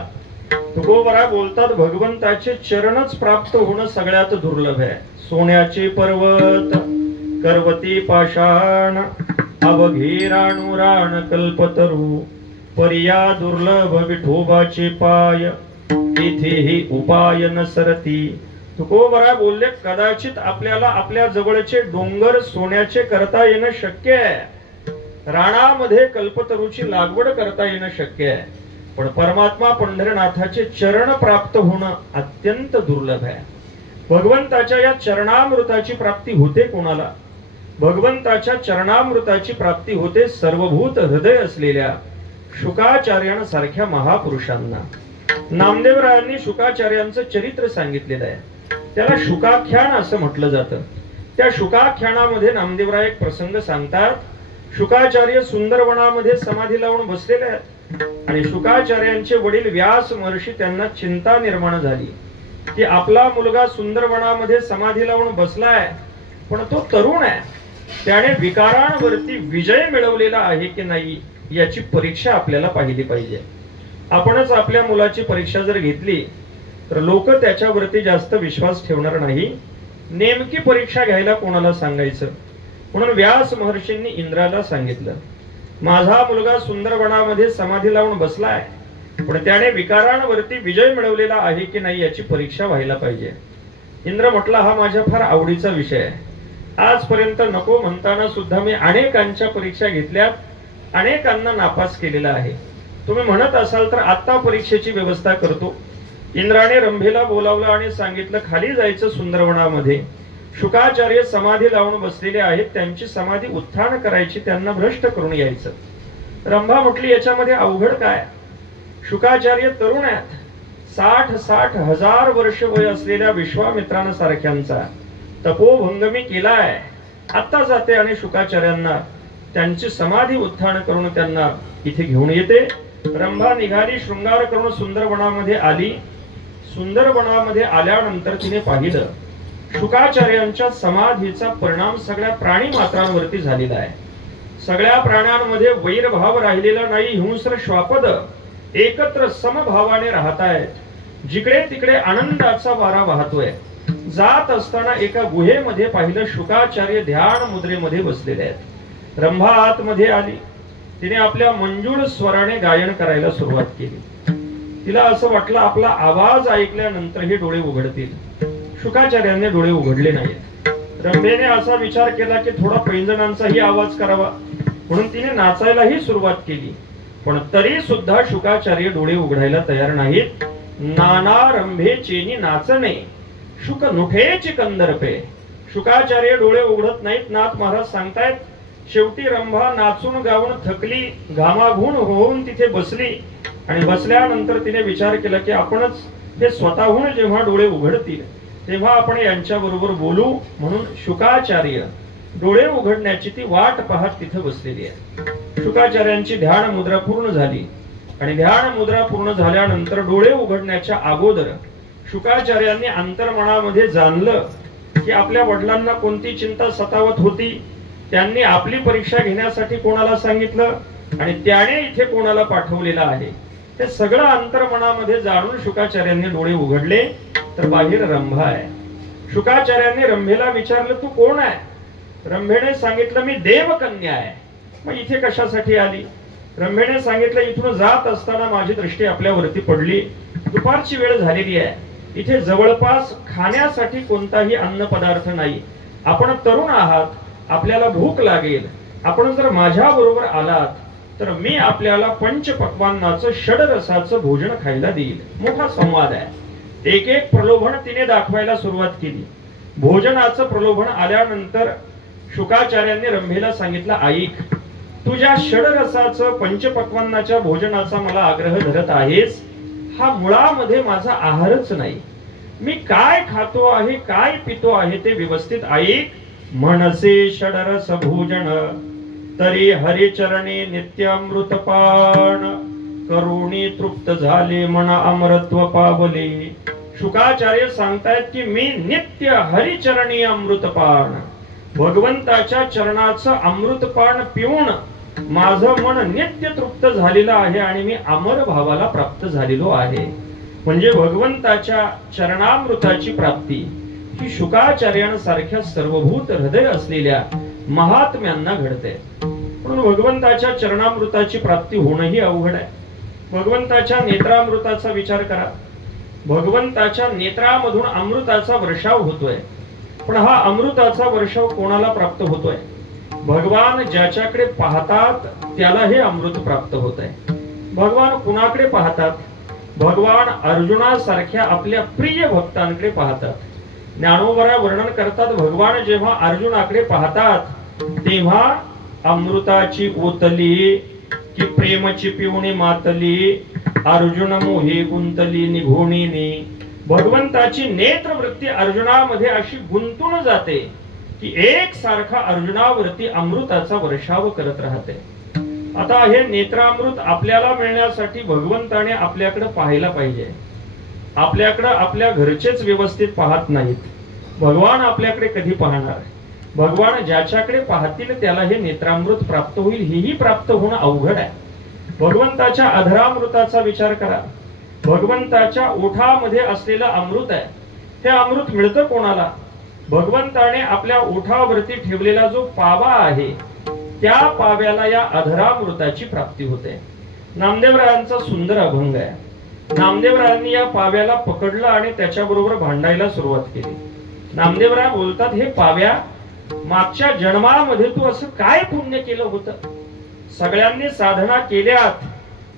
तुकोबरा बोलतात, भगवंताचे चरणच प्राप्त होणं सगळ्यात दुर्लभ आहे. सोन्याचे पर्वत करवती पाषाण अवघे राणुराण कल्पतरू पर्या दुर्लभ विठोबाचे पाय इथेही उपाय न सरती. तुकोबरा बोलले, कदाचित आपल्याला आपल्या जवळचे डोंगर सोन्याचे करता येणं शक्य आहे, राणामध्ये कल्पतरूची लागवड करता येणं शक्य आहे, पण परमात्मा पंढरनाथाचे चरण प्राप्त होणं अत्यंत दुर्लभ आहे. भगवंताच्या या चरणामृताची प्राप्ती होते कोणाला? भगवंताच्या चरणामृताची प्राप्ती होते सर्वभूत हृदय असलेल्या शुकाचार्यांसारख्या महापुरुषांना. नामदेवरायांनी शुकाचार्यांचं चरित्र सांगितलेलं आहे. त्याला शुकाख्यान असं म्हटलं जातं. त्या शुकाख्यानामध्ये नामदेवराय एक प्रसंग सांगतात. शुकाचार्य सुंदरवनामध्ये समाधी लावून बसलेले आहेत आणि शुकाचार्यांचे वडील व्यास महर्षी त्यांना चिंता निर्माण झाली की आपला मुलगा सुंदरवनामध्ये समाधी लावून बसलाय, पण तो तरुण आहे, त्याने विकारांवरती विजय मिळवलेला आहे की नाही याची परीक्षा आपल्याला पाहिली पाहिजे. आपणच आपल्या मुलाची परीक्षा जर घेतली तर लोक त्याच्यावरती जास्त विश्वास ठेवणार नाही. नेमकी परीक्षा घ्यायला कोणाला सांगायचं? म्हणून व्यास महर्षींनी इंद्राला सांगितलं, माझा मुलगा सुंदरवनामध्ये समाधी लावून बसलाय, पण त्याने विकारांवरती विजय मिळवलेला आहे की नाही याची परीक्षा व्हायला पाहिजे. इंद्र म्हटला, हा माझ्या फार आवडीचा विषय आहे. आजपर्यंत नको म्हणताना सुद्धा मी अनेकांच्या परीक्षा घेतल्यात, अनेकांना नापास केलेला आहे. तुम्ही म्हणत असाल तर आता परीक्षेची व्यवस्था करतो. इंद्राने रंभेला बोलावलं आणि सांगितलं, खाली जायचं सुंदरवनामध्ये. शुकाचार्य समाधी लावून बसलेले आहेत, त्यांची समाधी उत्थान करायची, त्यांना भ्रष्ट करून यायचं. रंभा म्हटली, याच्यामध्ये अवघड काय? शुकाचार्य तरुण आहेत, 60 हजार वर्ष वय असलेल्या विश्वामित्रांसारख्यांचा तपोभंगमी केलाय. आता जाते आणि शुकाचार्यांना त्यांची समाधी उत्थान करून त्यांना इथे घेऊन येते. रंभा निघाली, शृंगार करून सुंदरवनामध्ये आली. सुंदरवनामध्ये आल्यानंतर तिने पाहिलं शुकाचार्यांच्या समाधीचा परिणाम सगळ्या प्राणी मात्रांवरती झालेला आहे. सगळ्या प्राण्यांमध्ये वैरभाव राहिलेला नाही. हिंस्र श्वापद एकत्र समभावाने राहत आहेत. जिकडे तिकडे आनंदाचा वारा वाहतोय. जात असताना एका गुहेमध्ये पाहिलं शुकाचार्य ध्यान मुद्रेमध्ये बसलेले आहेत. रंभा आतमध्ये आली. तिने आपल्या मंजूळ स्वराने गायन करायला सुरुवात केली. तिला असं वाटलं आपला आवाज ऐकल्यानंतर हे डोळे उघडतील. शुकाचार्यांनी डोळे उघडले नाहीत. रंभेने असा विचार केला की थोडा पैंजणांचाही आवाज करावा, म्हणून तिने नाचायलाही सुरुवात केली. पण तरी सुद्धा शुकाचार्य डोळे उघडायला तयार नाहीत. नाना रंभेचेनी नाचणे शुक नुठेची कंदर्पे. शुकाचार्य डोळे उघडत नाहीत. नाथ महाराज सांगतायत, शेवटी रंभा नाचून गाऊन थकली, घामाघूण होऊन तिथे बसली. आणि बसल्यानंतर तिने विचार केला की आपणच ते स्वतःहून जेव्हा डोळे उघडतील तेव्हा आपण यांच्या बरोबर बोलू. म्हणून शुकाचार्य डोळे उघडण्याची ती वाट पाहत तिथे बसलेली आहे. शुकाचार्यांची ध्यान मुद्रा पूर्ण झाली आणि ध्यान मुद्रा पूर्ण झाल्यानंतर डोळे उघडण्याच्या अगोदर शुकाचार्यांनी अंतर्मनामध्ये जाणलं की आपल्या वडिलांना कोणती चिंता सतावत होती, त्यांनी आपली परीक्षा घेण्यासाठी कोणाला सांगितलं आणि त्याने इथे कोणाला पाठवलेलं आहे, हे सगळं अंतर्मनामध्ये जाणून शुकाचार्यांनी डोळे उघडले तर बाहेर रंभा आहे. शुकाचार्यांनी रंभेला विचारलं, तू कोण आहे? रंभेने सांगितलं, मी देवकन्या आहे. मग इथे कशासाठी आली? रंभेने सांगितलं, इथून जात असताना माझी दृष्टी आपल्यावरती पडली. दुपारची वेळ झालेली आहे, इथे जवळपास खाण्यासाठी कोणताही अन्न पदार्थ नाही. आपण तरुण आहात, आपल्याला भूक लागेल. आपण जर माझ्या बरोबर आलात तर मी आपल्याला पंचपक्वान्नाचं षडरसाचं भोजन खायला देईल. मोठा संवाद आहे. एक एक प्रलोभन तिने दाखवायला सुरुवात केली. भोजनाचं प्रलोभन आल्यानंतर शुकाचार्यांनी रंभेला सांगितलं, ऐक, तुझ्या षडरसाचं पंचपक्वान्नाच्या भोजनाचा मला आग्रह धरत आहेस, हा मुळामध्ये माझा आहारच नाही. मी काय खातो आहे, काय पितो आहे ते व्यवस्थित ऐक. म्हणसे षडरस भोजन तरी हरिचरणी नित्य अमृतपान. करुणी तृप्त झाले मन अमरत्व पावले. शुकाचार्य सांगतायत की मी नित्य हरिचरणी अमृतपान, भगवंताच्या चरणाचं अमृतपान पिऊन माझं मन नित्य तृप्त झालेलं आहे आणि मी अमर भावाला प्राप्त झालेलो आहे. म्हणजे भगवंताच्या चरणामृताची प्राप्ती ही शुकाचार्यांसारख्या सर्वभूत हृदय असलेल्या महात्म्यांना घडते. म्हणून भगवंताच्या चरणामृताची प्राप्ती होणंही अवघड आहे. भगवंताच्या नेत्रामृताचा विचार करा. भगवंताच्या नेत्रामधून अमृताचा वर्षाव होतोय. पण हा अमृताचा वर्षाव कोणाला प्राप्त होतोय? भगवान ज्याच्याकडे पाहतात त्याला हे अमृत प्राप्त होत आहे. भगवान कुणाकडे पाहतात? भगवान अर्जुनासारख्या आपल्या प्रिय भक्तांकडे पाहतात. ज्ञानोबरा वर्णन करतात, भगवान जेव्हा अर्जुनाकडे पाहतात तेव्हा अमृताची ओतली की प्रेमची पिवणी मातली, अर्जुन मोहे गुंतली निघोणीने. भगवंताची नेत्रवृत्ती अर्जुनामध्ये अशी गुंतून जाते की एक सारखा अर्जुनावरती अमृताचा वर्षाव करत राहते. आता हे नेत्रामृत आपल्याला मिळण्यासाठी भगवंताने आपल्याकडे पाहायला पाहिजे. आपल्याकडे आपल्या घरचेच व्यवस्थित पाहत नाहीत. भगवान आपल्याकडे कधी पाहणार? भगवान ज्याच्याकडे पाहतील त्याला हे नेत्रामृत प्राप्त होईल. हेही प्राप्त होणं अवघड आहे. भगवंताच्या अधरामृताचा विचार करा. भगवंताच्या ओठामध्ये असलेलं अमृत आहे. हे अमृत मिळतं कोणाला? भगवंताने आपल्या ओठावरती ठेवलेला जो पावा आहे त्या पाव्याला या अधरामृताची प्राप्ती होते. नामदेवरायांचा सुंदर अभंग आहे. नामदेवरायांनी या पाव्याला पकडलं आणि त्याच्याबरोबर भांडायला सुरुवात केली. नामदेवराय बोलतात, हे पाव्या, मागच्या जन्मामध्ये तू असं काय पुण्य केलं होतं? सगळ्यांनी साधना केल्यात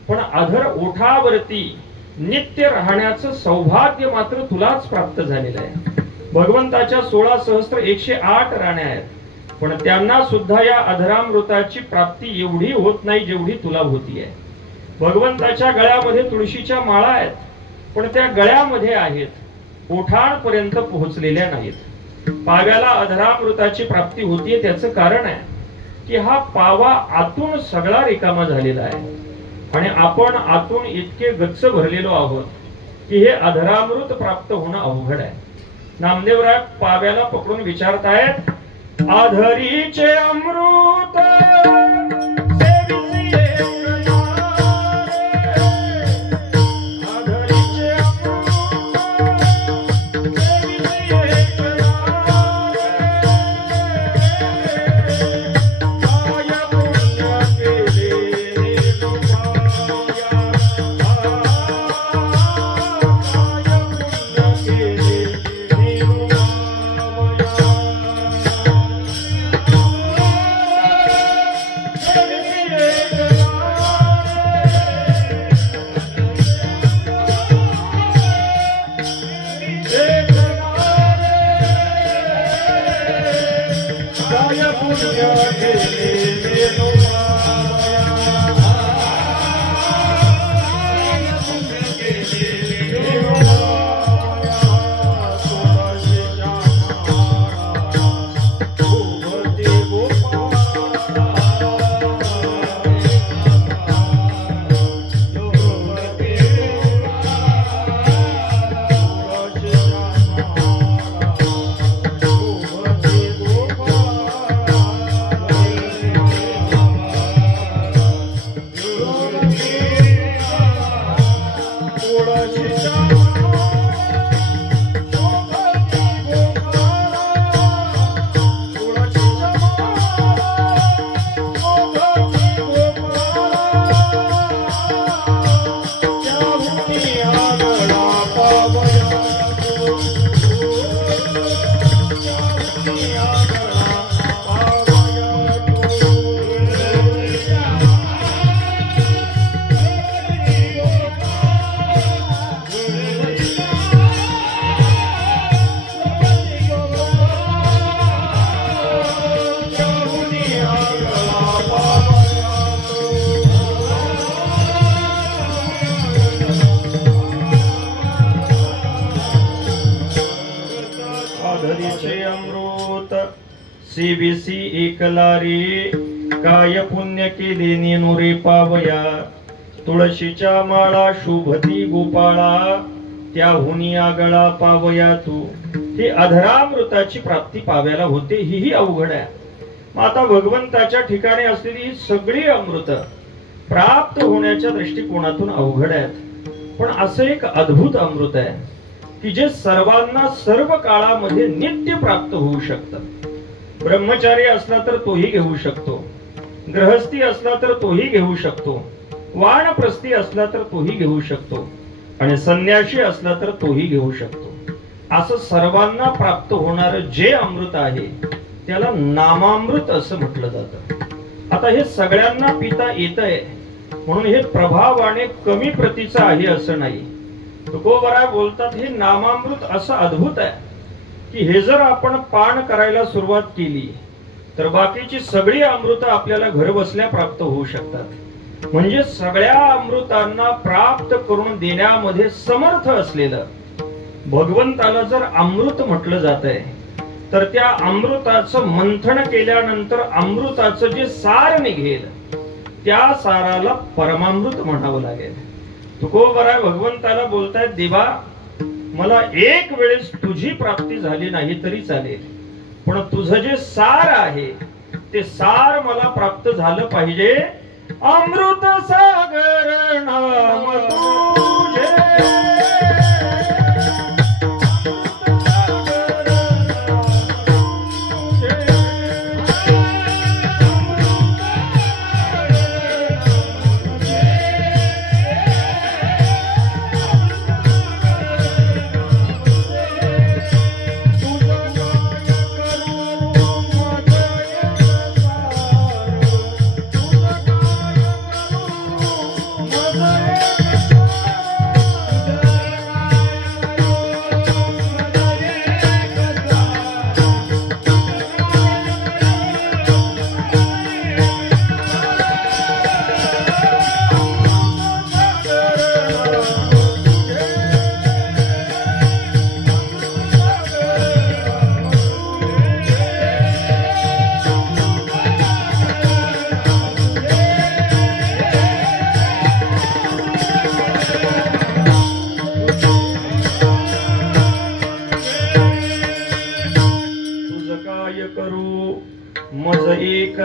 पण अधर ओठावरती नित्य राहण्याचं सौभाग्य मात्र तुलाच प्राप्त झालेलं आहे. भगवंताच्या 16 सहस्त्र 108 राण्या आहेत, पण त्यांना सुद्धा या अधरामृताची प्राप्ती एवढी होत नाही जेवढी तुला होती आहे. भगवंताच्या गळ्यामध्ये तुळशीच्या माळा आहेत, पण त्या गळ्यामध्ये आहेत, ओठांपर्यंत पोहोचलेल्या नाहीत. पाव्याला अधरामृताची प्राप्ती होतीये त्याचं कारण आहे की हा पावा आतून सगळा रिकामा झालेला आहे आणि आपण आतून इतके गच्च भरलेलो आहोत की हे अधरामृत प्राप्त होणं अवघड आहे. नामदेवराय पाव्याला पकडून विचारतायत, अधरीचे अमृत सीबीसी एकला रे काय पुण्य केले नेनो रे पावया तुळशीच्या माळा शुभती गोपाळा त्याहुनी आगळा पावया तू। ही अधरामृताची प्राप्ती पाव्याला होते ही अवघड आहे। माता भगवंताच्या ठिकाणी असलेली ही सगळी अमृत प्राप्त होण्याच्या दृष्टिकोनातून अवघड आहेत, पण असं एक अद्भुत अमृत आहे की जे सर्वांना सर्व काळामध्ये नित्य प्राप्त होऊ शकतं। ब्रह्मचारी असला तर तोही घेऊ शकतो, गृहस्थी असला तर तोही घेऊ शकतो, वानप्रस्थी असला तर तोही घेऊ शकतो आणि संन्यासी असला तर तोही घेऊ शकतो। असं सर्वांना प्राप्त होणार जे अमृत आहे त्याला नामामृत असं म्हटलं जातं। आता हे सगळ्यांना पिता येतंय म्हणून हे प्रभावाने कमी प्रतीचं आहे असं नाही। तुकोबरा बोलतात हे नामामृत असं अद्भुत आहे की हे जर आपण पान करायला सुरुवात केली तर बाकीची सगळी अमृत आपल्याला घर बसल्या प्राप्त होऊ शकतात। म्हणजे सगळ्या अमृतांना प्राप्त करून देण्यामध्ये समर्थ असलेलं भगवंताला जर अमृत म्हटलं जातंय तर त्या अमृताचं मंथन केल्यानंतर अमृताचं जे सार निघेल त्या साराला परमामृत म्हणावं लागेल। तुकोबरा भगवंताला बोलतायत देवा मला एक वेळेस तुझी प्राप्ती झाली नाही तरी चालेल, पण तुझं जे सार आहे ते सार मला प्राप्त झालं पाहिजे। अमृत सागर नाम तुझे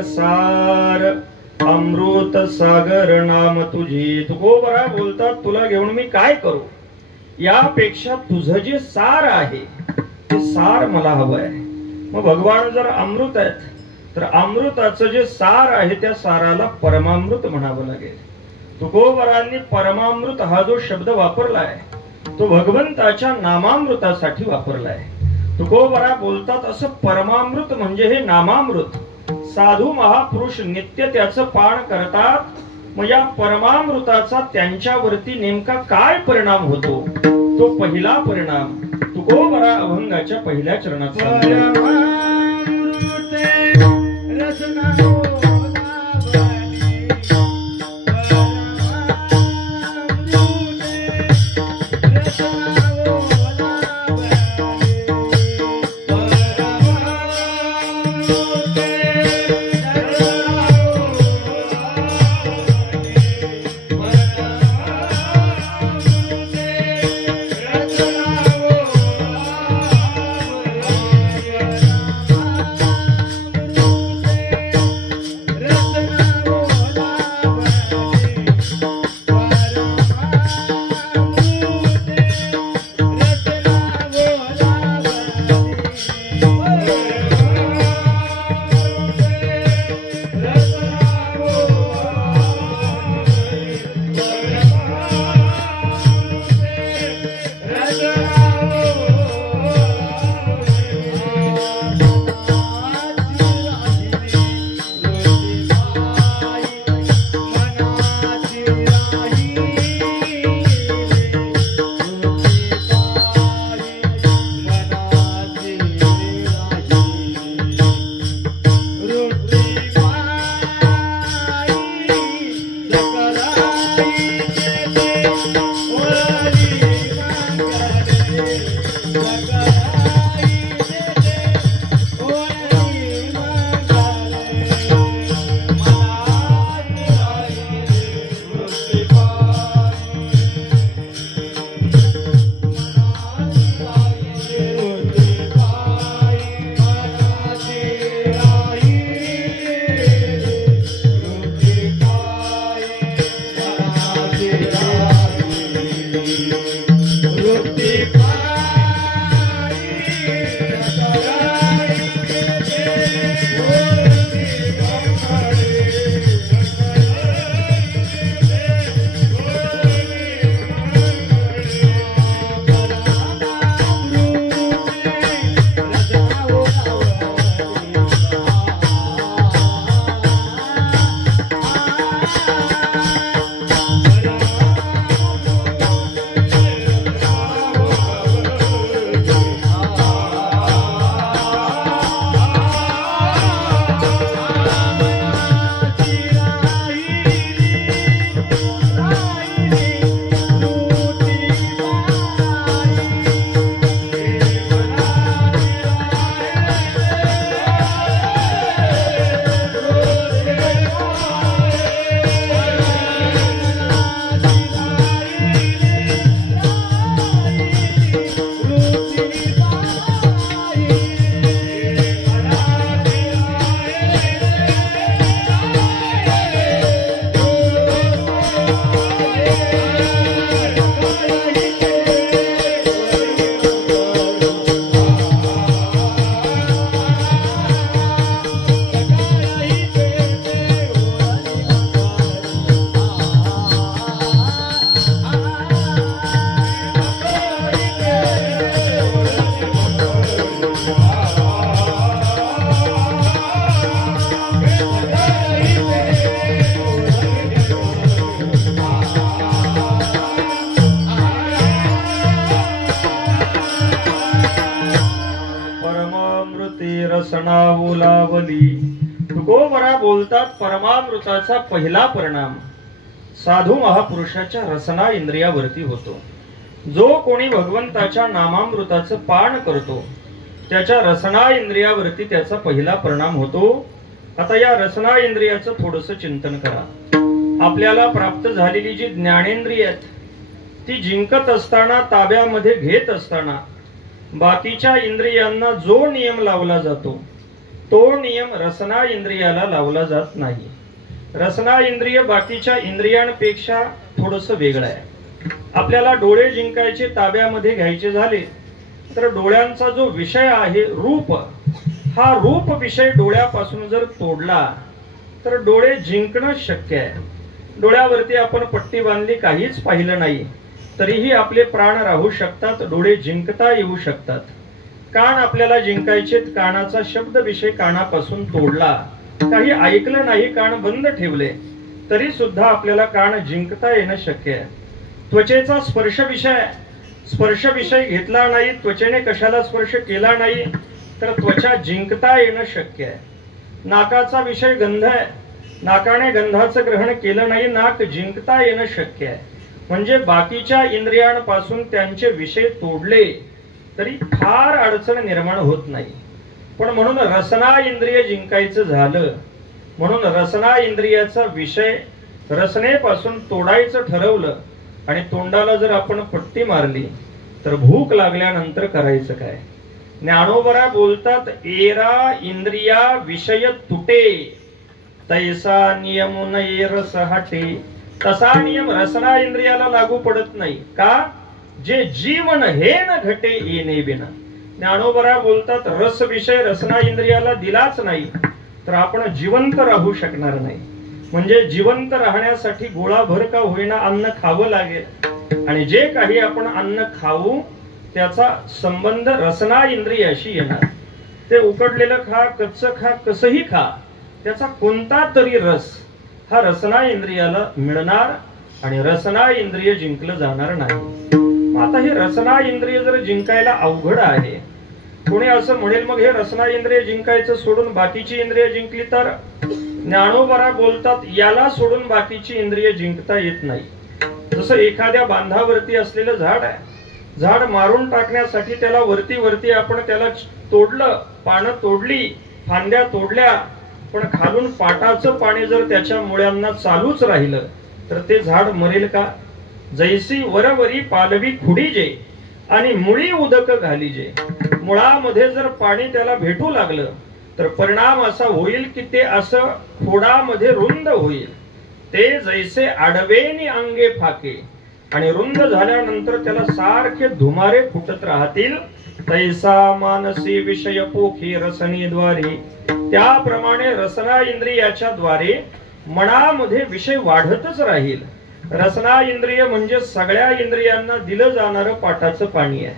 सार अमृत सागर नाम तुझे। तुकोबरा बोलतात तुला घेऊन मी काय करू, यापेक्षा तुझं जे सार आहे ते सार मला हवं आहे। मग भगवान जर अमृत आहेत तर अमृताचं जे सार आहे त्या साराला परमामृत म्हणावं लागेल। तुकोबरांनी परमामृत हा जो शब्द वापरलाय तो भगवंताच्या नामामृतासाठी वापरलाय। तुकोबरा बोलतात असं परमामृत म्हणजे हे नामामृत। साधू महापुरुष नित्य त्याचं पान करतात, मग या परमामृताचा त्यांच्यावरती नेमका काय परिणाम होतो तो पहिला परिणाम तुकोबरा अभंगाच्या पहिल्या चरणात रसनावलावली तुकोबरा बोलतात परमामृताचा पहिला परिणाम साधू महापुरुषाच्या रसना इंद्रियावरती होतो। जो कोणी भगवंताच्या नामामृताचं पान करतो त्याच्या रसना इंद्रियावरती त्याचा पहिला परिणाम होतो। आता या रसना इंद्रियाचं थोडंसं चिंतन करा। आपल्याला प्राप्त झालेली जी ज्ञानेंद्रिय ती जिंकत असताना ताब्यामध्ये घेत असताना बाकीच्या इंद्रियांना जो नियम लावला जातो तो नियम रसना इंद्रियाला लावला जात नाही। रसना इंद्रिय बाकीच्या इंद्रियांपेक्षा थोडंसं वेगळं आहे। आपल्याला डोळे जिंकायचे ताब्यामध्ये घ्यायचे झाले तर डोळ्यांचा जो विषय आहे रूप, हा रूप विषय डोळ्यापासून जर तोडला तर डोळे जिंकणं शक्य आहे। डोळ्यावरती आपण पट्टी बांधली, काहीच पाहिलं नाही तरीही आपले प्राण राहू शकतात, डोळे जिंकता येऊ शकतात। कान आपल्याला जिंकायचे, कानाचा शब्द विषय कानापासून तोडला, काही ऐकलं नाही, कान बंद ठेवले तरी सुद्धा आपल्याला कान जिंकता येणं शक्य आहे। त्वचेचा स्पर्श विषय घेतला नाही, त्वचेने कशाला स्पर्श केला नाही तर त्वचा जिंकता येणं शक्य आहे। नाकाचा विषय गंध आहे, नाकाने गंधाचं ग्रहण केलं नाही, नाक जिंकता येणं शक्य आहे. म्हणजे बाकीच्या इंद्रियांपासून त्यांचे विषय तोडले तरी फार अडचण निर्माण होत नाही. पण म्हणून रसना इंद्रिय जिंकायचं झालं, म्हणून रसना इंद्रियाचा विषय रसनेपासून तोडायचं ठरवलं आणि तोंडाला जर आपण पट्टी मारली तर भूक लागल्यानंतर करायचं काय? ज्ञानोबरा बोलतात, एरा इंद्रिया विषय तुटे तैसा नियम नये रस हटे. तसा नियम रसना इंद्रियाला लागू पडत नाही. का? जे जीवन हे न घटे येणे बिना. ज्ञानोबरा बोलतात, रस विषय रसना इंद्रियाला दिलाच नाही तर आपण जिवंत राहू शकणार नाही. म्हणजे जिवंत राहण्यासाठी गोळाभर का होईना अन्न खावं लागेल, आणि जे काही आपण अन्न खाऊ त्याचा संबंध रसना इंद्रियाशी येणार. ते उकडलेलं खा, कच्चं खा, कसंही खा, त्याचा कोणता तरी रस हा रसना इंद्रियाला मिळणार आणि रसना इंद्रिय जिंकलं जाणार नाही. आता हे रसना इंद्रिय जर जिंकायला अवघड आहे, कोणी असं म्हणेल मग हे रसना इंद्रिय जिंकायचं सोडून बाकीची इंद्रिय जिंकली तर? ज्ञानोबरा बोलतात, याला सोडून बाकीची इंद्रिय जिंकता येत नाही. जसं एखाद्या बांधावरती असलेलं झाड आहे, झाड मारून टाकण्यासाठी त्याला वरती वरती आपण त्याला तोडलं, पानं तोडली, फांद्या तोडल्या, पण खालून पाटाचं पाणी जर त्याच्या मुळ्यांना चालूच राहिलं तर ते झाड मरेल का? जैसी वरवरी पालवी खुडीजे आणि मुळी उदक घालीजे. मुळामध्ये जर पाणी त्याला भेटू लागलं तर परिणाम असा होईल की ते असं खोडामध्ये रुंद होईल. ते जैसे आडवेनी अंगे फाके, आणि रुंद झाल्यानंतर त्याला सारखे धुमारे फुटत राहतील. तैसा मानसी विषय पोखी रसनेद्वारे. त्याप्रमाणे रसना इंद्रियाच्या द्वारे मनामध्ये विषय वाढतच राहील. रसना इंद्रिय म्हणजे सगळ्या इंद्रियांना दिलं जाणारं पाटाचं पाणी आहे.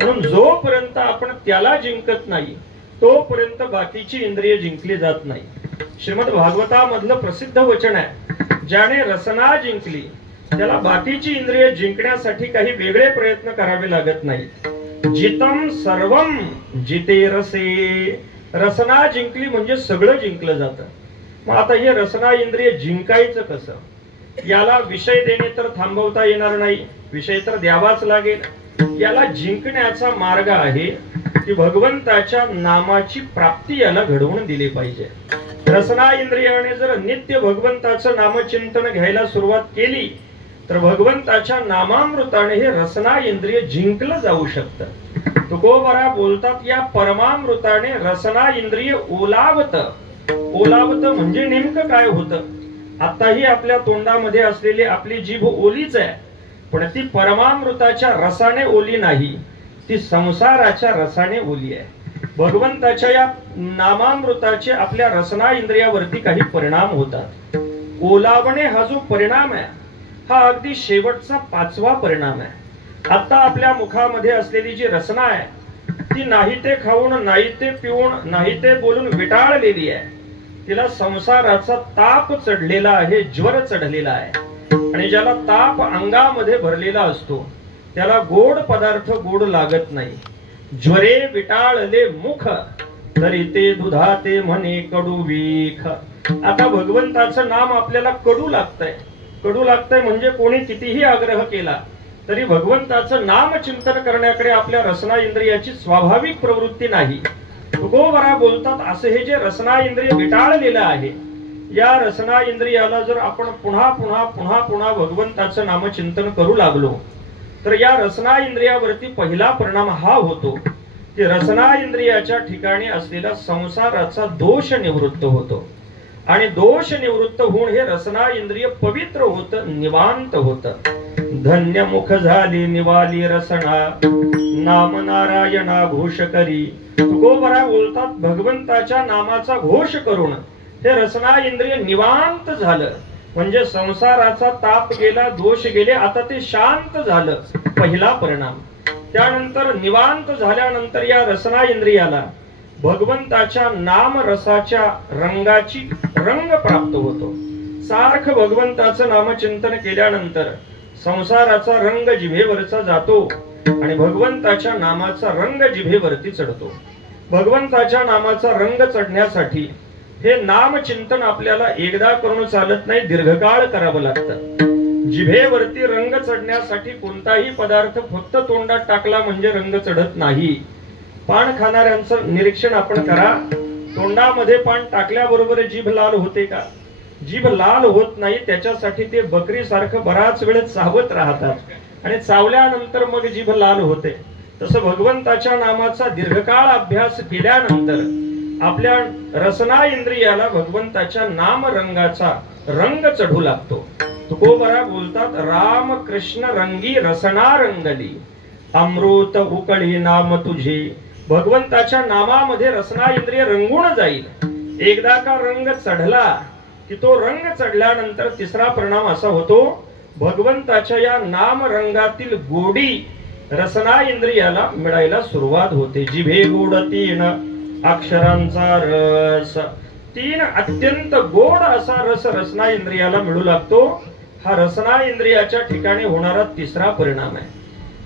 म्हणून जोपर्यंत आपण त्याला जिंकत नाही तोपर्यंत बाकीची इंद्रिय जिंकली जात नाही. श्रीमद भागवतामधलं प्रसिद्ध वचन आहे, ज्याने रसना जिंकली त्याला बाकीची इंद्रिय जिंकण्यासाठी काही वेगळे प्रयत्न करावे लागत नाहीत. जितम सर्वम जिते रसे. रसना जिंकली म्हणजे सगळं जिंकलं जातं. मग आता हे रसना इंद्रिय जिंकायचं कसं? याला विषय देणे तर थांबवता येणार नाही, विषय तर द्यावाच लागेल. याला जिंकण्याचा मार्ग आहे की भगवंताच्या नामाची प्राप्ती याला घडवून दिली पाहिजे. रसना इंद्रियाने जर नित्य भगवंताचं नामचिंतन घ्यायला सुरुवात केली तर भगवंताच्या नामामृताने हे रसना इंद्रिय जिंकलं जाऊ शकतं. तुकोबरा बोलतात, या परमामृताने रसना इंद्रिय ओलावत. ओलावत म्हणजे नेमकं काय होतं? आताही आपल्या तोंडामध्ये असलेली आपली जीभ ओलीच आहे, पण ती परमामृताच्या रसाने ओली नाही, ती संसाराच्या रसाने ओली आहे. भगवंताच्या या नामामृताचे आपल्या रसना इंद्रियावरती काही परिणाम होतात. ओलावणे हा जो परिणाम आहे हा अगदी शेवटचा 5वा परिणाम आहे. आता आपल्या मुखामध्ये असलेली जी रसना आहे ती नाही ते खाऊन, नाही ते पिऊन, नाही ते बोलून विटाळलेली आहे. तिला संसाराचा ताप चढलेला आहे, ज्वर चढलेला आहे. आणि ज्याला ताप अंगामध्ये भरलेला असतो त्याला गोड पदार्थ गोड लागत नाही. ज्वरे विटाळले मुख तरी ते दुधाते म्हणे कडू विख. आता भगवंताचं नाम आपल्याला कडू लागतंय. कडू लागतंय म्हणजे कोणी कितीही आग्रह केला तरी भगवंताचं नाम चिंतन करण्याकडे आपल्या रसना इंद्रियाची स्वाभाविक प्रवृत्ती नाही. तुकोबरा बोलतात, असं हे जे रसना इंद्रिय विटाळलेलं आहे, या रसना इंद्रियाला जर आपण पुन्हा पुन्हा पुन्हा पुन्हा भगवंताचं नामचिंतन करू लागलो तर या रसना इंद्रियावरती पहिला परिणाम हा होतो की रसना इंद्रियाच्या ठिकाणी असलेला संसाराचा दोष निवृत्त होतो. आणि दोष निवृत्त होऊन हे रसना इंद्रिय पवित्र होतं, निवांत होतं. धन्य मुख झाली निवाली रसना, नाम नारायणा घोष करी. तुकोबरा बोलतात, भगवंताच्या नामाचा घोष करून हे रसना इंद्रिय निवांत झालं. म्हणजे संसाराचा ताप गेला, दोष गेले, आता ते शांत झालं, पहिला परिणाम. त्यानंतर निवांत झाल्यानंतर या रसना इंद्रियाला भगवंताच्या नाम रसाच्या रंगाची रंग प्राप्त होतो. सारखं भगवंताचं नामचिंतन केल्यानंतर संसाराचा रंग जिभेवरचा जातो आणि भगवंताच्या नामाचा रंग जिभेवरती चढतो. भगवंताच्या नामाचा रंग चढण्यासाठी हे नाम चिंतन आपल्याला एकदा करून चालत नाही, दीर्घकाळ करावं लागतं. जिभेवरती रंग चढण्यासाठी कोणताही पदार्थ फक्त तोंडात टाकला म्हणजे रंग चढत नाही. पान खाणाऱ्यांचं निरीक्षण आपण करा. तोंडामध्ये पान टाकल्याबरोबर जीभ लाल होते का? जीभ लाल होत नाही. त्याच्यासाठी ते बकरी सारखं बराच वेळ चावत राहतात आणि चावल्यानंतर मग जीभ लाल होते. तसं भगवंताच्या नामाचा दीर्घकाळ अभ्यास केल्यानंतर आपल्या रसना इंद्रियाला भगवंताच्या नाम रंगाचा रंग चढू लागतो. तुकोबरा बोलतात, राम कृष्ण रंगी रसना रंगली, अमृत उकळी नाम तुझे. भगवंताच्या नामामध्ये रसना इंद्रिय रंगून जाईल. एकदा का रंग चढला की तो रंग चढल्यानंतर तिसरा परिणाम असा होतो, भगवंताच्या या नाम रंगातील गोडी रसना इंद्रियाला मिळायला सुरुवात होते. जिभे गोड तीन अक्षरांचा रस. तीन अत्यंत गोड असा रस रसना इंद्रियाला मिळू लागतो. हा रसना इंद्रियाच्या ठिकाणी होणारा तिसरा परिणाम आहे.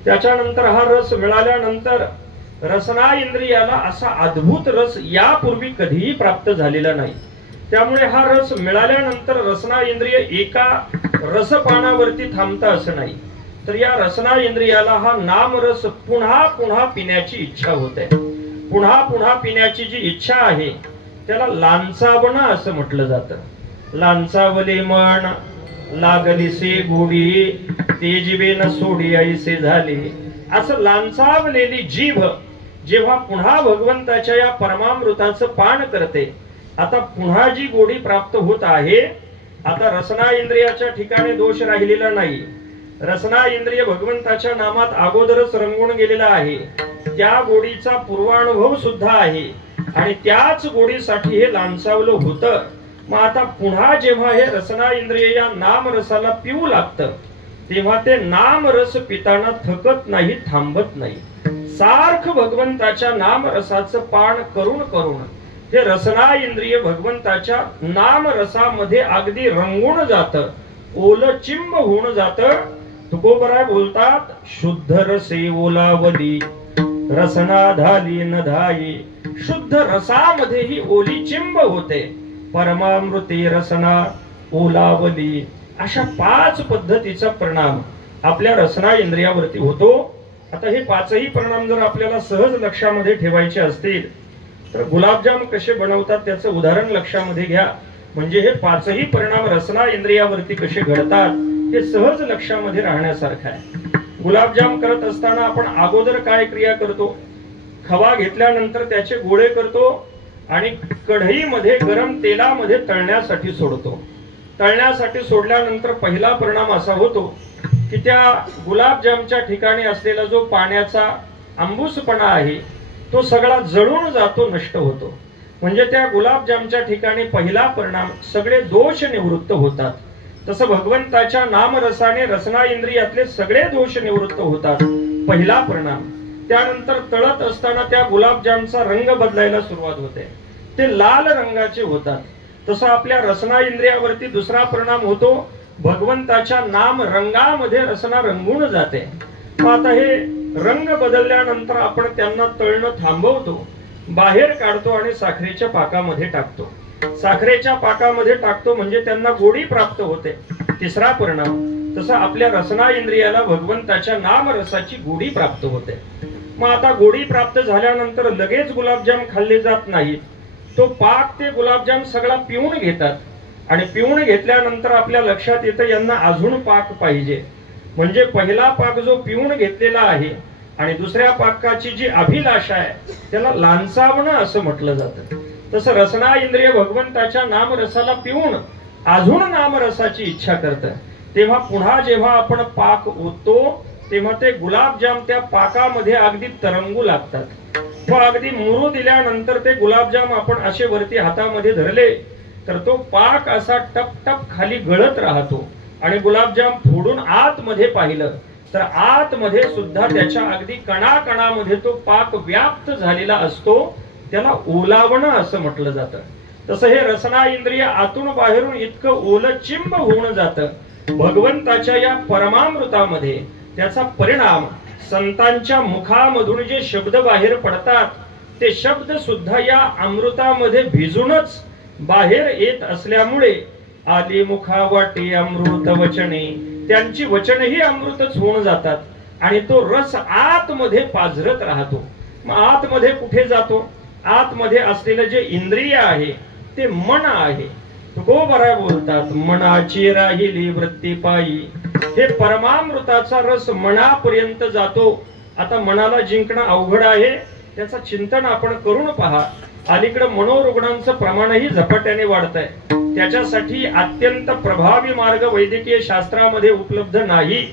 त्याच्यानंतर हा रस मिळाल्यानंतर रसना इंद्रियाला असा अद्भुत रस यापूर्वी कधीही प्राप्त झालेला नाही. त्यामुळे हा रस मिळाल्यानंतर रसना इंद्रिय एका रसपानावरती थांबता असं नाही, तर या रसना इंद्रियाला हा नाम रस पुन्हा पुन्हा पिण्याची इच्छा होते. पुन्हा पुन्हा पिण्याची जी इच्छा आहे त्याला लांचावणं असं म्हटलं जातं. लांचावले मन लागलीसे गोडी, ते जिभेन सोडी ऐसे झाले. असं लांचावलेली जीभ जेव्हा पुन्हा भगवंताच्या या परमामृताचं पान करते, आता पुन्हा जी गोडी प्राप्त होत आहे, आता रसना इंद्रियाच्या ठिकाणी दोष राहिलेला नाही. रसना इंद्रिय भगवंताच्या नामात अगोदरच रंगून गेलेला आहे. त्या गोडीचा पूर्वानुभव सुद्धा आहे आणि त्याच गोडीसाठी हे लांचावलं होतं. मग आता पुन्हा जेव्हा हे रसना इंद्रिय या नाम रसाला पिऊ लागतं, तेव्हा ते नाम रस पिताना थकत नाही, थांबत नाही. सारखं भगवंताच्या नाम रसाचं पान करून करून हे रसना इंद्रिय भगवंताच्या नाम रसामध्ये अगदी रंगून जातं, ओलचिंब होऊन जातं. तुकोबराय बोलतात, शुद्ध रसे ओलावली रसना धाली न धाई. शुद्ध रसामध्ये ही ओली चिंब होते, परमामृते रसना ओलावली. अशा 5 पद्धतीचा परिणाम आपल्या रसना इंद्रियावरती होतो. आता हे 5ही परिणाम जर आपल्याला सहज लक्षामध्ये ठेवायचे असतील तर गुलाबजाम कसे बनवतात त्याचं उदाहरण लक्षामध्ये घ्या. म्हणजे हे 5ही परिणाम रसना इंद्रियावरती कसे घडतात हे सहज लक्षामध्ये राहण्यासारखं आहे. गुलाबजाम करत असताना आपण अगोदर काय क्रिया करतो? खवा घेतल्यानंतर त्याचे गोळे करतो आणि कढईमध्ये गरम तेलामध्ये तळण्यासाठी सोडतो. तळण्यासाठी सोडल्यानंतर पहिला परिणाम असा होतो की त्या गुलाबजामच्या ठिकाणी असलेला जो पाण्याचा आंबूसपणा आहे तो सगळा जळून जातो, नष्ट होतो. म्हणजे त्या गुलाबजामच्या ठिकाणी पहिला परिणाम सगळे दोष निवृत्त होतात. तसं भगवंताच्या नामरसाने रसना इंद्रियातले सगळे दोष निवृत्त होतात, पहिला परिणाम. त्यानंतर तळत असताना त्या गुलाबजामचा रंग बदलायला सुरुवात होते, ते लाल रंगाचे होतात. तसं आपल्या रसना इंद्रियावरती दुसरा परिणाम होतो, भगवंताच्या नाम रंगामध्ये रसना रंगून जाते. आता हे रंग बदलल्यानंतर आपण त्यांना तळणं थांबवतो, बाहेर काढतो आणि साखरेच्या पाकामध्ये टाकतो. साखरेच्या पाकामध्ये टाकतो म्हणजे त्यांना गोडी प्राप्त होते, तिसरा परिणाम. तसं आपल्या रसना इंद्रियाला भगवंताच्या नाम रसाची गोडी प्राप्त होते. मग आता गोडी प्राप्त झाल्यानंतर लगेच गुलाबजाम खाल्ले जात नाहीत. तो पाक ते गुलाबजाम सगळा पिऊन घेतात आणि पिऊन घेतल्यानंतर आपल्या लक्षात येतं यांना अजून पाक पाहिजे. म्हणजे पहिला पाक जो पिऊन घेतलेला आहे आणि दुसऱ्या पाकाची जी अभिलाषा आहे त्याला लांचावणं असं म्हटलं जातं. तसं रसना इंद्रिय भगवंताच्या नामरसाला पिऊन अजून नामरसाची इच्छा करतं. तेव्हा पुन्हा जेव्हा आपण पाक ओततो तेव्हा ते गुलाबजाम त्या पाकामध्ये अगदी तरंगू लागतात. व अगदी मुरू दिल्यानंतर ते गुलाबजाम आपण असे वरती हातामध्ये धरले तर तो पाक असा टप टप खाली गळत राहतो. आणि गुलाबजाम फोडून आतमध्ये पाहिलं तर आतमध्ये सुद्धा त्याच्या अगदी कणाकणामध्ये तो पाक व्याप्त झालेला असतो, त्याला ओलावणं असं म्हटलं जातं. तसं हे रसना इंद्रिय आतून बाहेरून इतकं ओलचिंब होऊन जातं भगवंताच्या या परमामृतामध्ये. त्याचा परिणाम संतांच्या मुखामधून जे शब्द बाहेर पडतात ते शब्द सुद्धा या अमृतामध्ये भिजूनच बाहेर येत असल्यामुळे आली मुखा वाटे अमृत वचने, त्यांची वचनही अमृतच होऊन जातात आणि तो रस आतमध्ये पाझरत राहतो. मग आतमध्ये कुठे जातो? आतमध्ये असलेलं जे इंद्रिय आहे ते मन आहे. तुकोबरा बोलतात, मनाची राहिली वृत्ती पायी. हे परमामृताचा रस मनापर्यंत जातो. आता मनाला जिंकणं अवघड आहे, त्याचं चिंतन आपण करून पहा. अलीकडे मनोरुग्णांचं प्रमाणही झपाट्याने वाढत आहे. त्याच्यासाठी अत्यंत प्रभावी मार्ग वैद्यकीय शास्त्रामध्ये उपलब्ध नाही.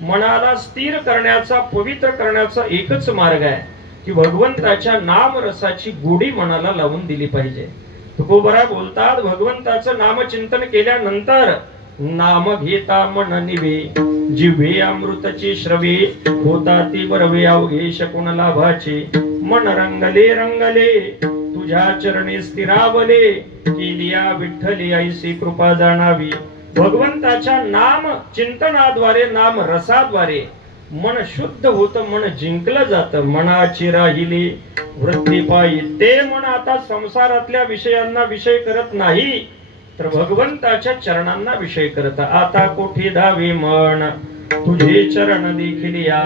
मनाला स्थिर करण्याचा, पवित्र करण्याचा एकच मार्ग आहे की भगवंताच्या नामरसाची गोडी मनाला लावून दिली पाहिजे. तुकोबरा बोलतात, भगवंताचं नामचिंतन केल्यानंतर नाम घेता मन निवे, जिव्हे अमृतचे श्रवे, होता ती बरवे अवघे शकून लाभाचे. मन रंगले रंगले तुझ्या चरणी स्थिरावले, केलिया विठ्ठली ऐसी कृपा जाणावी. भगवंताच्या नाम चिंतनाद्वारे, नाम रसाद्वारे मन शुद्ध होत, मन जिंकलं जातं. मनाची राहिली वृत्ती पायी. ते मन आता संसारातल्या विषयांना विषय करत नाही, तर भगवंताच्या चरणांना विषय करत. आता कोठे धावे मन तुझे चरण देखील या,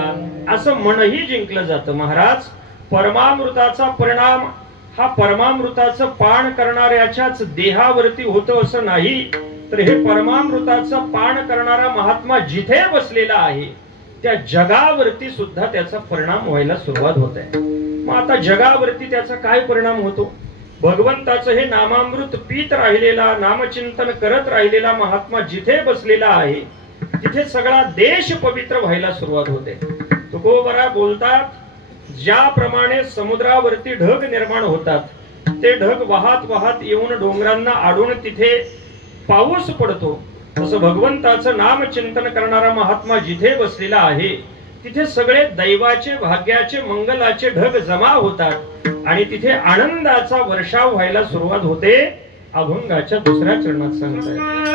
असं मनही जिंकलं जातं. महाराज, परमामृताचा परिणाम हा परमामृताचं पान करणाऱ्याच्याच देहावरती होतो असं नाही, तर हे परमामृताचं पान करणारा महात्मा जिथे बसलेला आहे त्या जगावरती सुद्धा त्याचा परिणाम व्हायला सुरुवात होत आहे. मग आता जगावरती त्याचा काय परिणाम होतो? भगवंताचं हे नामामृत पीत राहिलेला, नामचिंतन करत राहिलेला महात्मा जिथे बसलेला आहे तिथे सगळा देश पवित्र व्हायला सुरुवात होते. तुकोबरा बोलतात, ज्याप्रमाणे समुद्रावरती ढग निर्माण होतात, ते ढग वाहत वाहत येऊन डोंगरांना आडून तिथे पाऊस पडतो, तसं भगवंताचं नामचिंतन करणारा महात्मा जिथे बसलेला आहे तिथे सगळे दैवाचे, भाग्याचे, मंगलाचे ढग जमा होतात आणि तिथे आनंदाचा वर्षाव व्हायला सुरुवात होते. अभंगाच्या दुसऱ्या चरणात सांगताय,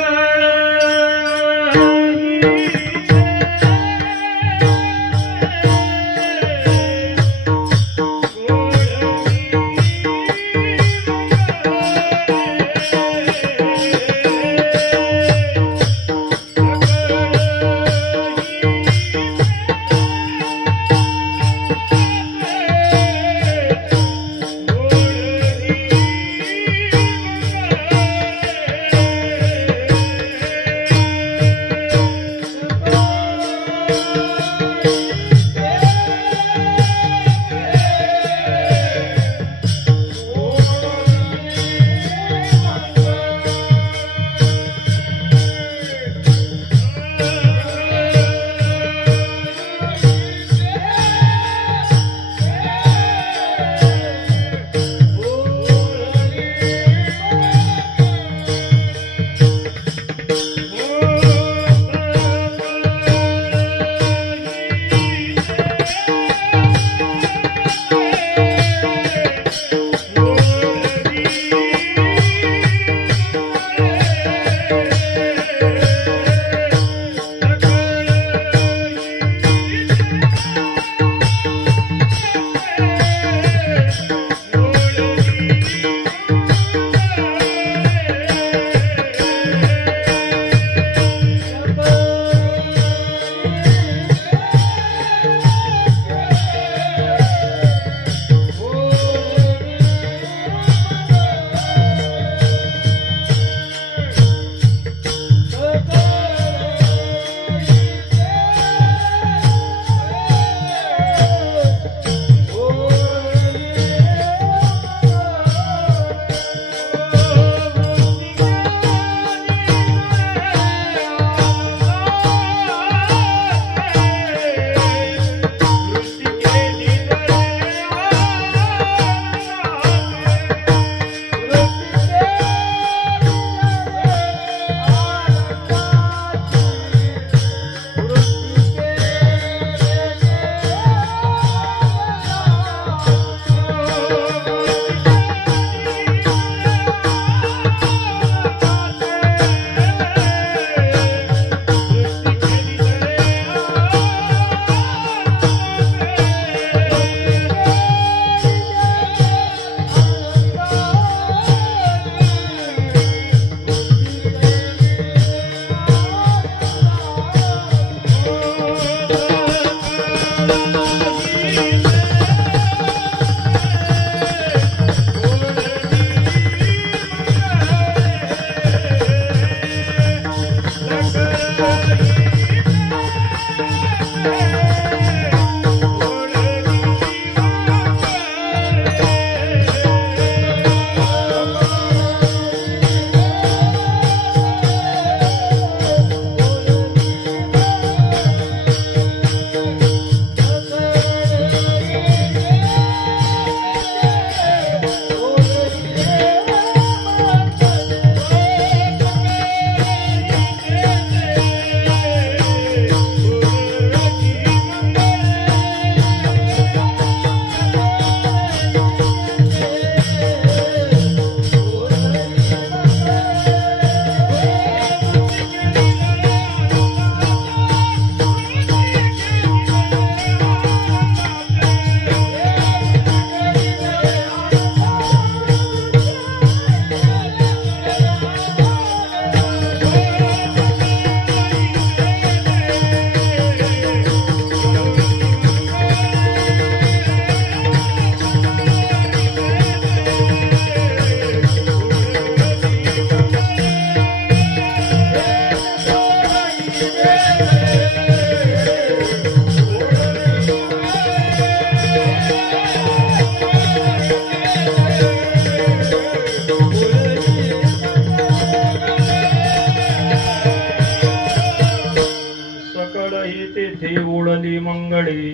मंगळी.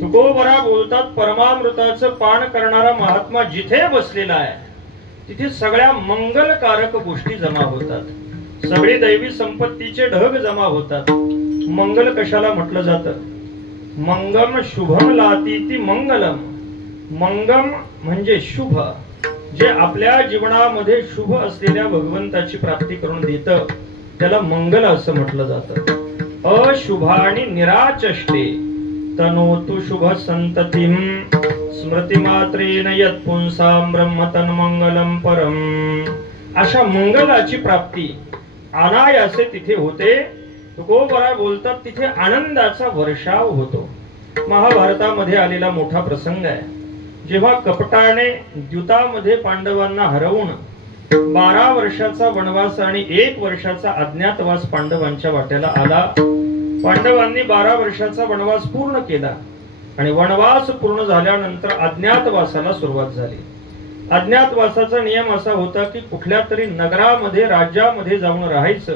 तुकोबरा बोलतात परमामृताचं पान करणारा महात्मा जिथे बसलेला आहे तिथे सगळ्या मंगलकारक गोष्टी जमा होतात, सगळी दैवी संपत्तीचे ढग जमा होतात. मंगल कशाला म्हटलं जातं? मंगम शुभम लातीति मंगलम. मंगम म्हणजे शुभ, जे आपल्या जीवनामध्ये शुभ असलेल्या भगवंताची प्राप्ती करून देतं त्याला मंगल असं म्हटलं जातं. अशुभानि निराचष्टे तनोतु शुभ संततिम स्मृती मात्रेन यत् पुंसां ब्रह्म तन्मंगलम परम. अशा मंगलाची प्राप्ती अनायासे तिथे होते. तुकोबरा बोलतात तिथे आनंदाचा वर्षाव होतो. महाभारतामध्ये आलेला मोठा प्रसंग आहे. जेव्हा कपटाने द्यूतामध्ये पांडवांना हरवून 12 वर्षाचा वनवास आणि 1 वर्षाचा अज्ञातवास पांडवांच्या वाट्याला आला. पांडवांनी 12 वर्षाचा वनवास पूर्ण केला आणि वनवास पूर्ण झाल्यानंतर अज्ञातवासाला सुरुवात झाली. अज्ञातवासाचा नियम असा होता की कुठल्या तरी नगरामध्ये राज्यामध्ये जाऊन राहायचं,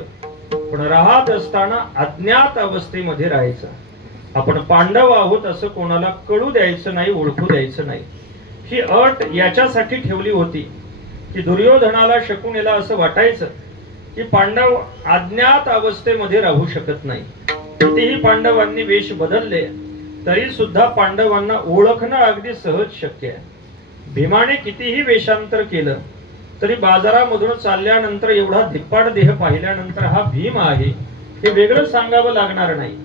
पण राहत असताना अज्ञात अवस्थेमध्ये राहायचं. आपण पांडव आहोत असं कोणाला कळू द्यायचं नाही, ओळखू द्यायचं नाही. ही अट याच्यासाठी ठेवली होती की दुर्योधनाला शकुनीला असं वाटायचं की पांडव अज्ञात अवस्थेमध्ये राहू शकत नाही. कितीही पांडवांनी वेश बदलले तरी सुद्धा पांडवांना ओळखणं अगदी सहज शक्य आहे. भीमाने कितीही वेशांतर केलं तरी बाजारामधून चालल्यानंतर एवढा धिप्पाड देह पाहिल्यानंतर हा भीम आहे हे वेगळं सांगावं लागणार नाही.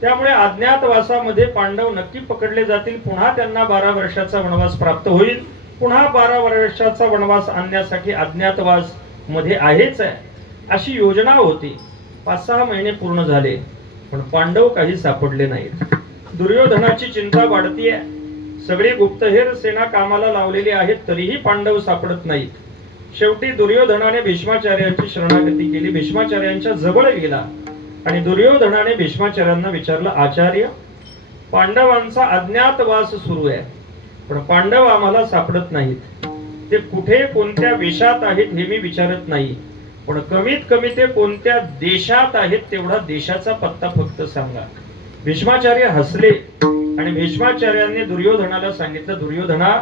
त्यामुळे अज्ञातवासामध्ये पांडव नक्की पकडले जातील. पुन्हा त्यांना 12 वर्षाचा वनवास प्राप्त होईल. पुन्हा 12 वर्षाचा वनवास आणण्यासाठी अज्ञातवास मध्ये आहेच आहे अशी योजना होती. 5-6 महिने पूर्ण झाले पण पांडव काही सापडले नाहीत. दुर्योधनाची चिंता वाढतीये. सगळी गुप्तहेर सेना कामाला लावलेली आहेत तरीही पांडव सापडत नाहीत. शेवटी दुर्योधनाने भीष्माचार्यांची शरणागती केली. भीष्माचार्यांच्या जवळ गेला आणि दुर्योधनाने भीष्माचार्यांना विचारलं, आचार्य, पांडवांचा अज्ञातवास सुरू आहे पण पांडव आम्हाला सापडत नाहीत. ते कुठे कोणत्या वेशात आहेत हे मी विचारत नाही, पण कमीत कमी ते कोणत्या देशात आहेत तेवढा देशाचा पत्ता फक्त सांगा. भीष्माचार्य हसले आणि भीष्माचार्यांनी दुर्योधनाला सांगितलं, दुर्योधना,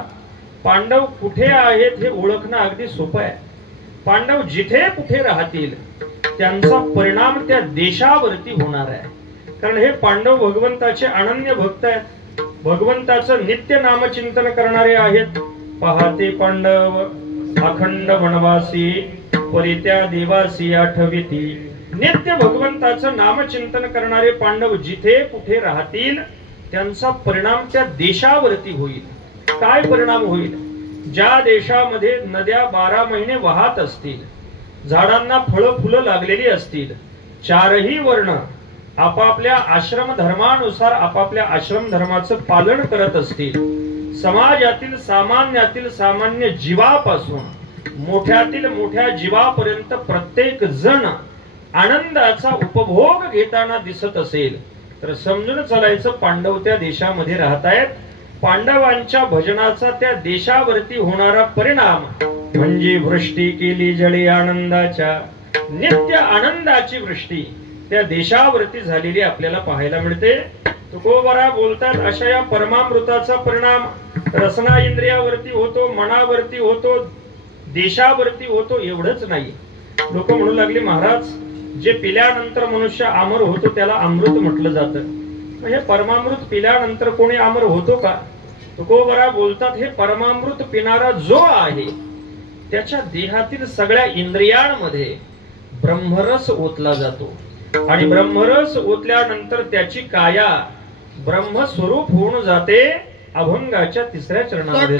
पांडव कुठे आहेत हे ओळखणं अगदी सोपं आहे. पांडव जिथे कुठे राहतील त्यांचा परिणाम त्या देशावरती होणार आहे. कारण हे पांडव भगवंताचे अनन्य भक्त आहेत, भगवंताचं नित्य नामचिंतन करणारे आहेत. पहाते पांडव अखंड वनवासी परित्या देवासी आठविती. नित्य भगवंताचं नामचिंतन करणारे पांडव जिथे कुठे राहतील त्यांचा परिणाम त्या देशावरती होईल. काय परिणाम होईल? ज्या देशामध्ये नद्या 12 महिने वाहत असतील, झाडांना फळं फुलं लागलेली असतील, 4ही वर्ण आपापल्या आश्रम धर्मानुसार आपापल्या आश्रम धर्माचं पालन करत असतील, समाजातील सामान्यातील सामान्य जीवापासून मोठ्यातील मोठ्या जीवापर्यंत प्रत्येक जण आनंदाचा उपभोग घेताना दिसत असेल तर समजून चालायचं पांडव त्या देशामध्ये राहतायत. पांडवांच्या भजनाचा त्या देशावरती होणारा परिणाम म्हणजे वृष्टी केली जळी आनंदाच्या. नित्य आनंदाची वृष्टी त्या देशावरती झालेली आपल्याला पाहायला मिळते. तुकोबरा बोलतात, अशा या परमामृताचा परिणाम रसना इंद्रियावरती होतो, मनावरती होतो, देशावरती होतो. एवढंच नाही, लोक म्हणू लागले, महाराज, जे पिल्यानंतर मनुष्य अमर होतो त्याला अमृत म्हटलं जातं. हे परमामृत पिल्यानंतर कोणी अमर होतो का? तुकोबरा बोलतात, हे परमामृत पिणारा जो आहे त्याच्या देहातील सगळ्या इंद्रियांमध्ये ब्रह्मरस ओतला जातो आणि ब्रह्मरस ओतल्यानंतर त्याची काया ब्रह्मस्वरूप होऊन जाते. अभंगाच्या 3ऱ्या चरणामध्ये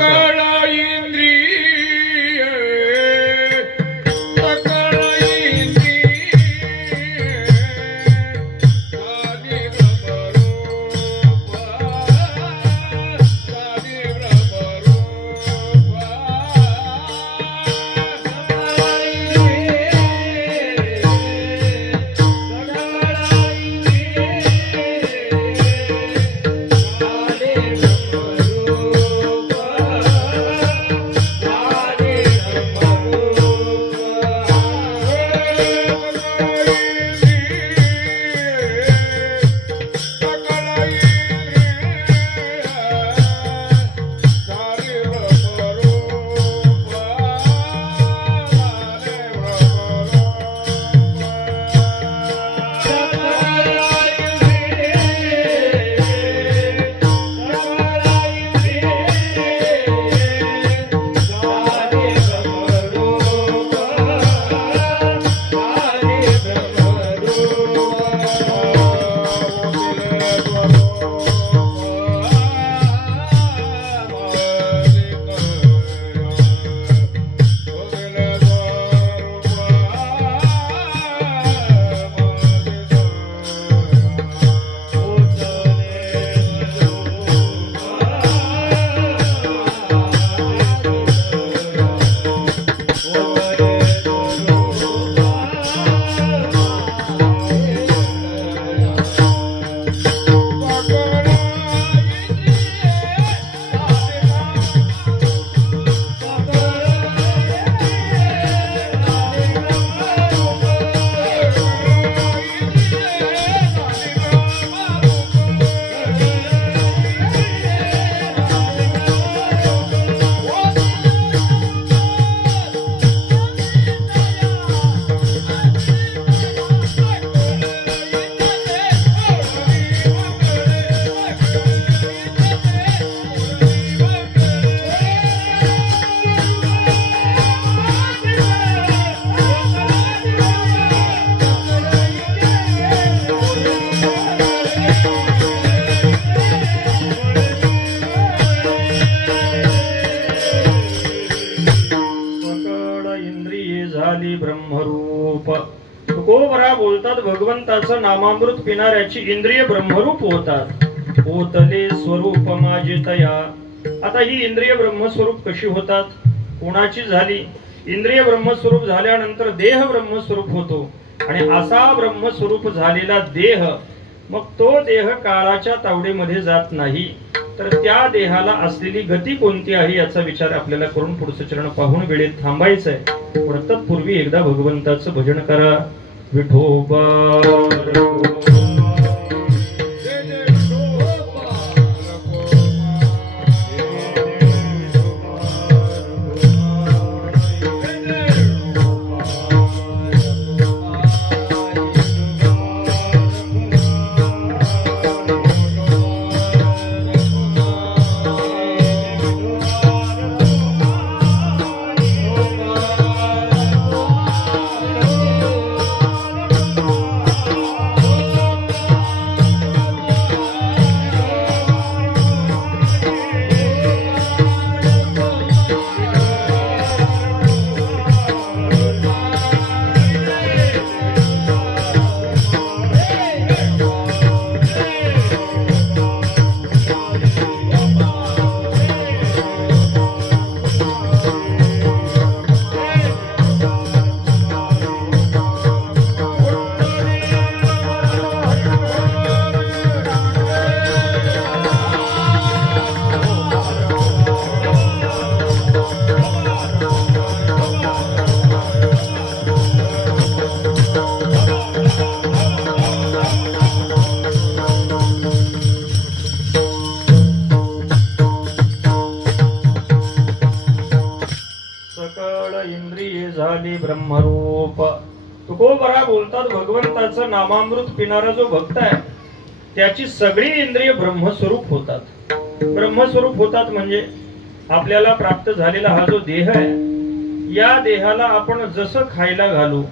तुकोबरा बोलतात भगवंताचं नामामृत पिणाऱ्याची इंद्रिय ब्रह्मरूप होतात. ओतले स्वरूप माझे तया. आता ही इंद्रिय ब्रह्मस्वरूप कशी होतात, कोणाची झाली? इंद्रिय ब्रह्मस्वरूप झाल्यानंतर देह ब्रह्मस्वरूप होतो आणि असा ब्रह्मस्वरूप झालेला देह, मग तो देह काळाच्या तावडीमध्ये जात नाही. तर त्या देहाला असलेली गती कोणती आहे याचा विचार आपल्याला करून पुढचं चरण पाहून वेळेत थांबायचंय. पण तत्पूर्वी एकदा भगवंताचं भजन करा. विठोबा ब्रह्मरूप. तुकोबरा बोलतात भगवंताचं नामामृत पिणारा जो भक्त आहे त्याची सगळी इंद्रिय ब्रह्मस्वरूप होतात. ब्रह्मस्वरूप होतात म्हणजे आपल्याला प्राप्त झालेला हा जो देह आहे, या देहाला आपण जसं खायला घालू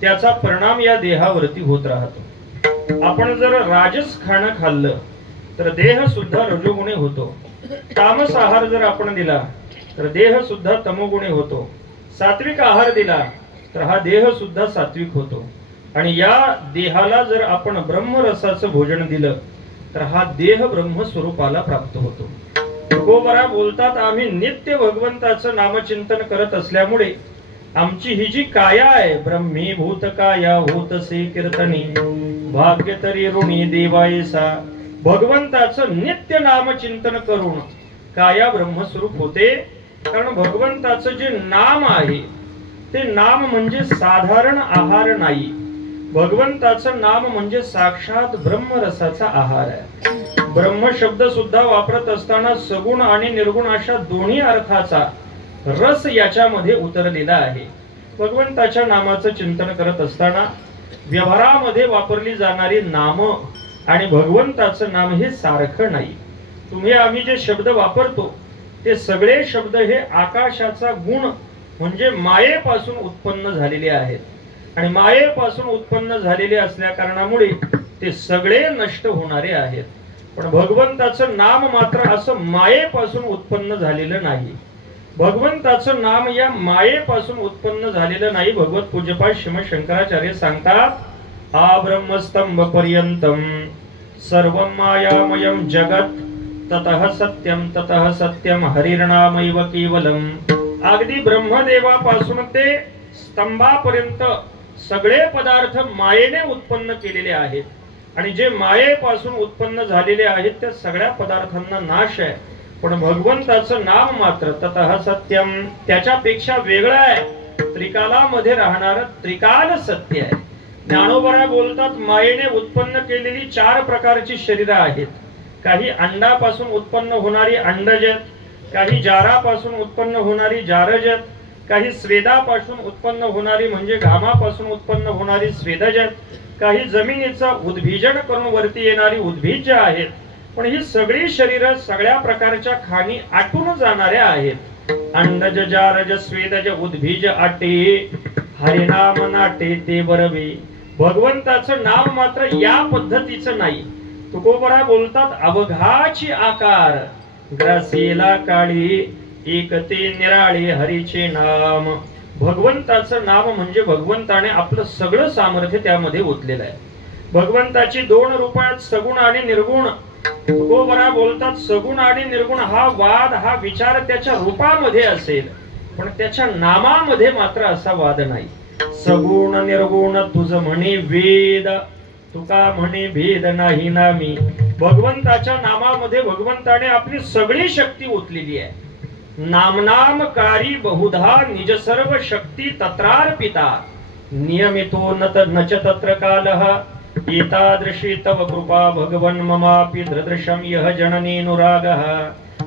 त्याचा परिणाम या देहावरती होत राहतो. आपण जर राजस खाणं खाल्लं तर देह सुद्धा रजोगुणी होतो. तामस आहार जर आपण दिला तर देह सुद्धा तमोगुणी होतो. सात्विक आहार दिला तर हा देह सुद्धा सात्विक होतो. आणि या देहाला जर आपण ब्रह्मरसाचं भोजन दिलं तर हा देह ब्रह्मस्वरूपाला प्राप्त होतो. तुकोबरा बोलतात आम्ही नित्य भगवंताचं नामचिंतन करत असल्यामुळे आमची ही जी काया आहे ब्रह्मीभूत काया होतसे कीर्तनी भाग्य तरी ऋणी देवायसा. भगवंताचं नित्य नामचिंतन करून काया ब्रह्मस्वरूप होते. कारण भगवंताचं जे नाम आहे ते नाम म्हणजे साधारण आहार नाही. भगवंताचं नाम म्हणजे साक्षात ब्रह्मरसाचा आहार आहे. ब्रह्म शब्द सुद्धा वापरत असताना सगुण आणि निर्गुण अशा दोन्ही अर्थाचा रस याच्यामध्ये उतरलेला आहे. भगवंताच्या नामाचं चिंतन करत असताना व्यवहारामध्ये वापरली जाणारी नाम आणि भगवंताचं नाम हे सारखं नाही. तुम्ही आम्ही जे शब्द वापरतो ते सगळे शब्द हे आकाशाचा गुण म्हणजे मायेपासून उत्पन्न झालेले आहेत आणि मायेपासून उत्पन्न झालेले असल्या कारणामुळे ते सगळे नष्ट होणारे आहेत. पण भगवंताचं नाम मात्र असं मायेपासून उत्पन्न झालेलं नाही. भगवंताचं नाम या मायेपासून उत्पन्न झालेलं नाही. भगवत पूज्यपाद श्रीमद शंकराचार्य सांगतात आ ब्रह्मस्तंभ पर्यंतम सर्वं मायामयं जगत ततः सत्यम हरिर्नामैव केवलम. अगदी ब्रह्मदेवापासून ते स्तंभापर्यंत सगळे पदार्थ मायेने उत्पन्न केलेले आहेत आणि जे मायेपासून उत्पन्न झालेले आहेत त्या सगळ्या पदार्थांना नाश आहे. पण भगवंताचं नाम मात्र ततः सत्यम त्याच्यापेक्षा वेगळं आहे. त्रिकालामध्ये राहणारं त्रिकाल सत्य आहे. ज्ञानोबा बोलतात मायेने उत्पन्न केलेली 4 प्रकारची शरीर आहेत. काही अंडापासून उत्पन्न होणारी अंडजत, काही जारापासून उत्पन्न होणारी जारजत, काही स्वेदापासून उत्पन्न होणारी म्हणजे घामापासून उत्पन्न होणारी स्वेदजत, काही जमिनीचं उद्भिजन करून वरती येणारी उद्भिज आहेत. पण ही सगळी शरीर सगळ्या प्रकारच्या खाणी आटून जाणाऱ्या आहेत. अंडज जारज स्वेदज उद्भिज आटे हरिनाम नाटे ते बरवे. भगवंताचं नाव मात्र या पद्धतीचं नाही. तुकोबरा बोलतात अवघाची आकार ग्रासेला काळी एकते निराळे हरीचे नाम. भगवंताचं नाम म्हणजे भगवंताने आपलं सगळं सामर्थ्य त्यामध्ये ओतलेलं आहे. भगवंताची दोन रूप आहेत, सगुण आणि निर्गुण. तुकोबरा बोलतात सगुण आणि निर्गुण हा वाद, हा विचार त्याच्या रूपामध्ये असेल, पण त्याच्या नामामध्ये मात्र असा वाद नाही. सगुण निर्गुण तुझ म्हणे वेद, तुका म्हणे भेद नाही नामी. भगवंताच्या नामामध्ये भगवंताने आपली सगळी शक्ती ओतलेली आहे. नामनामकारी बहुधा निज सर्व शक्ती तत्रार्पिता, नियमितो नच तत्र कालः, एतादृशी तव कृपा भगवन् ममापि दृदृशं यः जननेनुरागः.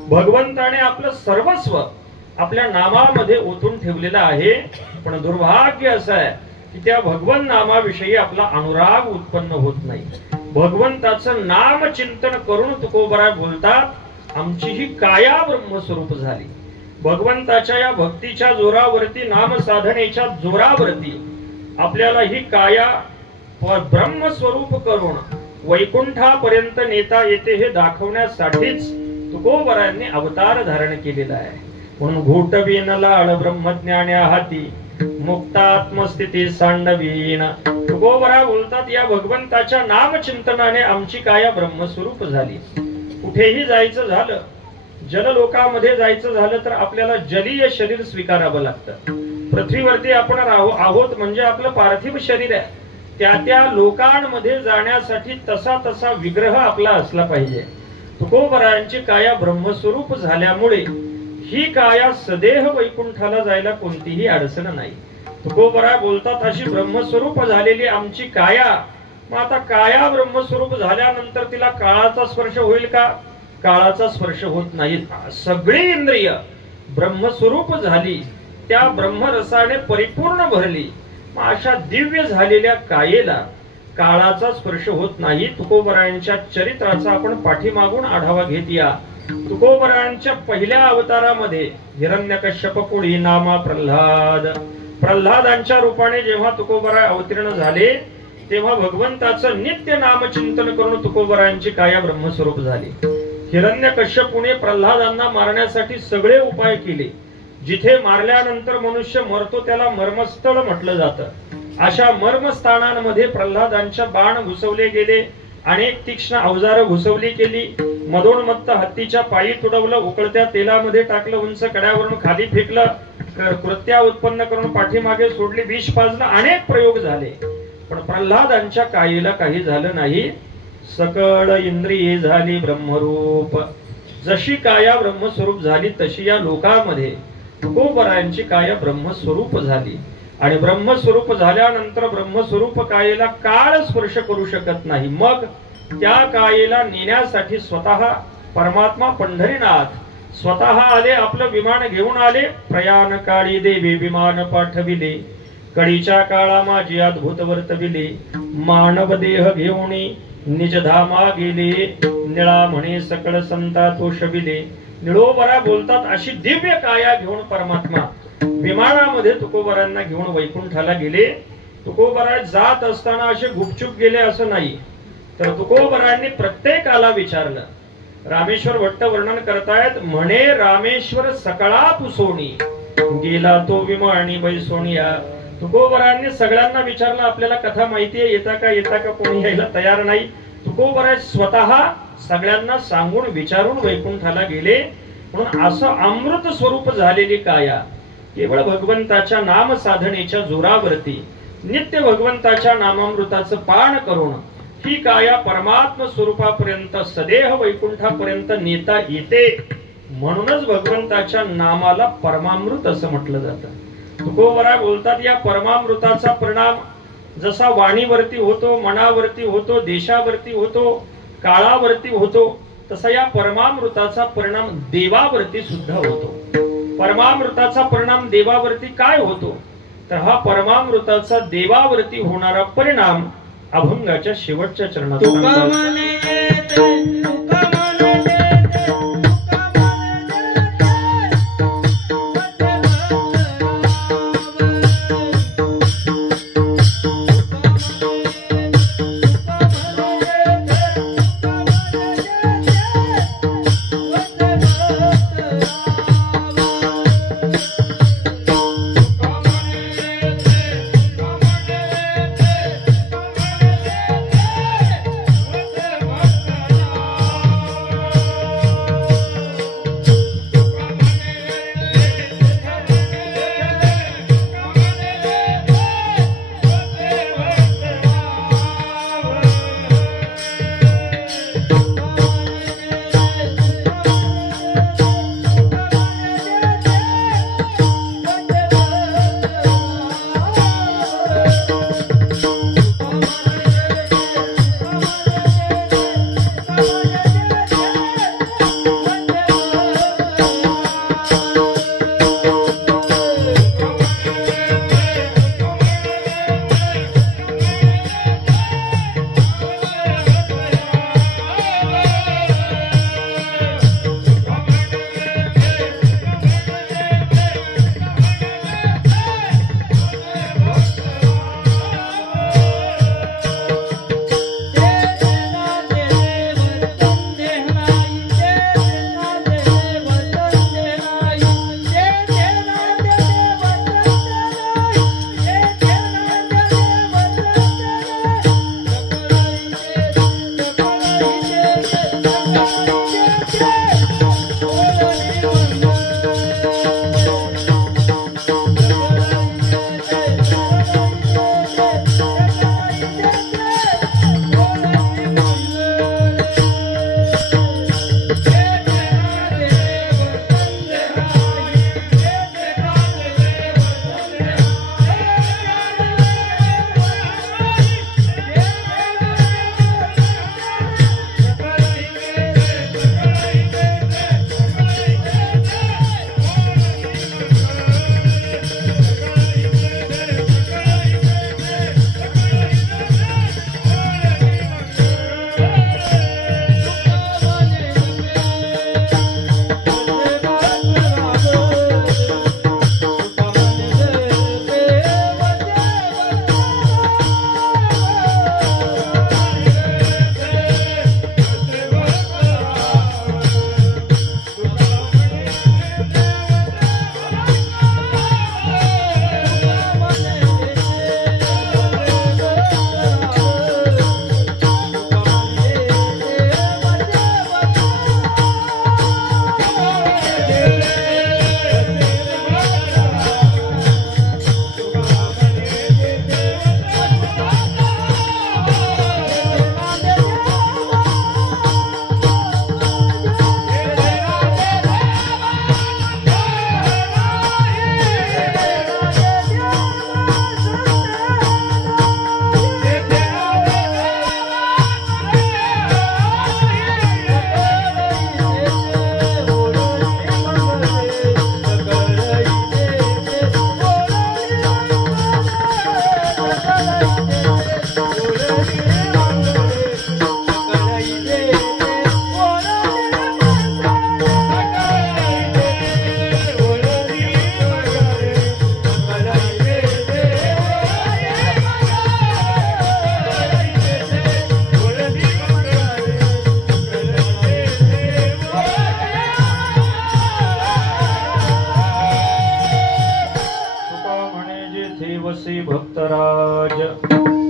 भगवंताने आपलं सर्वस्व आपल्या नामामध्ये ओतून ठेवलेलं आहे, पण दुर्भाग्य असं आहे की त्या भगवन नामाविषयी आपला अनुराग उत्पन्न होत नाही. भगवंताचं नाम चिंतन करून तुकोबरा बोलतात आमची ही काया ब्रह्मस्वरूप झाली. भगवंताच्या या भक्तीच्या जोरावरती, नाम साधनेच्या जोरावरती आपल्याला ही काया ब्रह्मस्वरूप करून वैकुंठापर्यंत नेता येते हे दाखवण्यासाठीच तुकोबरांनी अवतार धारण केलेला आहे. म्हणून घोटवीन लाळ ब्रह्मज्ञान्या हाती, मुक्तात्मस्थिती सांडवीन. तुकोबरा बोलतात या भगवंताच्या नामचिंतनाने आमची काया ब्रह्मस्वरूप झाली. कुठेही जायचं झालं, जललोकामध्ये जायचं झालं तर आपल्याला जलीय शरीर स्वीकारावं लागतं. पृथ्वीवरती आपण आहोत म्हणजे आपलं पार्थिव शरीर आहे. त्या लोकांमध्ये जाण्यासाठी तसा तसा विग्रह आपला असला पाहिजे. तुकोबरांची काया ब्रह्मस्वरूप झाल्यामुळे ही काया सदेह वैकुंठाला जायला कोणतीही अडचण नाही. तुकोबरा बोलतात अशी ब्रह्मस्वरूप झालेली आमची काया, मग आता काया ब्रह्मस्वरूप झाल्यानंतर तिला काळाचा स्पर्श होईल का? काळाचा स्पर्श होत नाही. सगळी इंद्रिय ब्रह्मस्वरूप झाली, त्या ब्रह्मरसाने परिपूर्ण भरली. मग अशा दिव्य झालेल्या कायेला काळाचा स्पर्श होत नाही. तुकोबरांच्या चरित्राचा आपण पाठीमागून आढावा घेत या. तुकोबरांच्या पहिल्या अवतारामध्ये हिरण्यकश्यप पुढी नामा प्रल्हाद, प्रल्हादांच्या रूपाने जेव्हा तुकोबरा अवतीर्ण झाले तेव्हा भगवंताचं नित्य नामचिंतन करून तुकोबरांची काया ब्रह्मस्वरूप झाली. हिरण्यकश्यपूने प्रल्हादांना मारण्यासाठी सगळे उपाय केले. जिथे मारल्यानंतर मनुष्य मरतो त्याला मर्मस्थळ म्हटलं जातं. अशा मर्मस्थानांमध्ये प्रल्हादांच्या बाण घुसवले गेले, अनेक तीक्ष्ण अवजारं घुसवली गेली. मदोन्मत्त हत्तीच्या पायी तुडवलं, उकळत्या तेलामध्ये टाकलं, उंच कड्यावरून खाली फेकलं, कृत्या उत्पन्न करून पाठीमागे सोडली, विष पाजलं, अनेक प्रयोग झाले. पण प्रल्हादांच्या कायेला काही झालं नाही. सकळ इंद्रिये झाली ब्रह्मरूप. जशी काया ब्रह्मस्वरूप झाली तशी या लोकांमध्ये तुकोबरांची काया ब्रह्मस्वरूप झाली. आणि ब्रह्मस्वरूप झाल्यानंतर ब्रह्मस्वरूप कायेला काळ स्पर्श करू शकत नाही. मग त्या कायेला नेण्यासाठी स्वतः परमात्मा पंढरीनाथ स्वतः आले, आपलं विमान घेऊन आले. प्रयाण काळी देवी विमान पाठविले, कडीच्या काळा माझी अद्भुत वर्तविले. मानव देह घेऊन निजधामा गेले, निळा म्हणे सकळ संता तो शविले. निळोबरा बोलतात अशी दिव्य काया घेऊन परमात्मा विमानामध्ये तुकोबरांना घेऊन वैकुंठाला गेले. तुकोबरा जात असताना असे गुपचूप गेले असं नाही, तर तुकोबरांनी प्रत्येकाला विचारलं. रामेश्वर भट्ट वर्णन करतायत, म्हणे रामेश्वर सकळा पुसोणी, गेला तो विमानी बैसोनिया. तुकोबरांनी सगळ्यांना विचारलं आपल्याला कथा माहितीये, येता का? कोणी यायला तयार नाही. तुकोबरा स्वतः सगळ्यांना सांगून विचारून वैकुंठाला गेले. म्हणून असं अमृत स्वरूप झालेली काया केवळ भगवंताच्या नाम साधनेच्या जोरावरती नित्य भगवंताच्या नामामृताचं पान करून ही काया परमात्म स्वरूपापर्यंत सदेह वैकुंठापर्यंत नेता येते. म्हणूनच भगवंताच्या नामाला परमामृत असं म्हटलं जातं. तुकोबरा बोलतात या परमामृताचा परिणाम जसा वाणीवरती होतो, मनावरती होतो, देशावरती होतो, काळावरती होतो, तसा या परमामृताचा परिणाम देवावरती सुद्धा होतो. परमामृताचा परिणाम देवावरती काय होतो? तर हा परमामृताचा देवावरती होणारा परिणाम अभंगाच्या शेवटच्या चरणात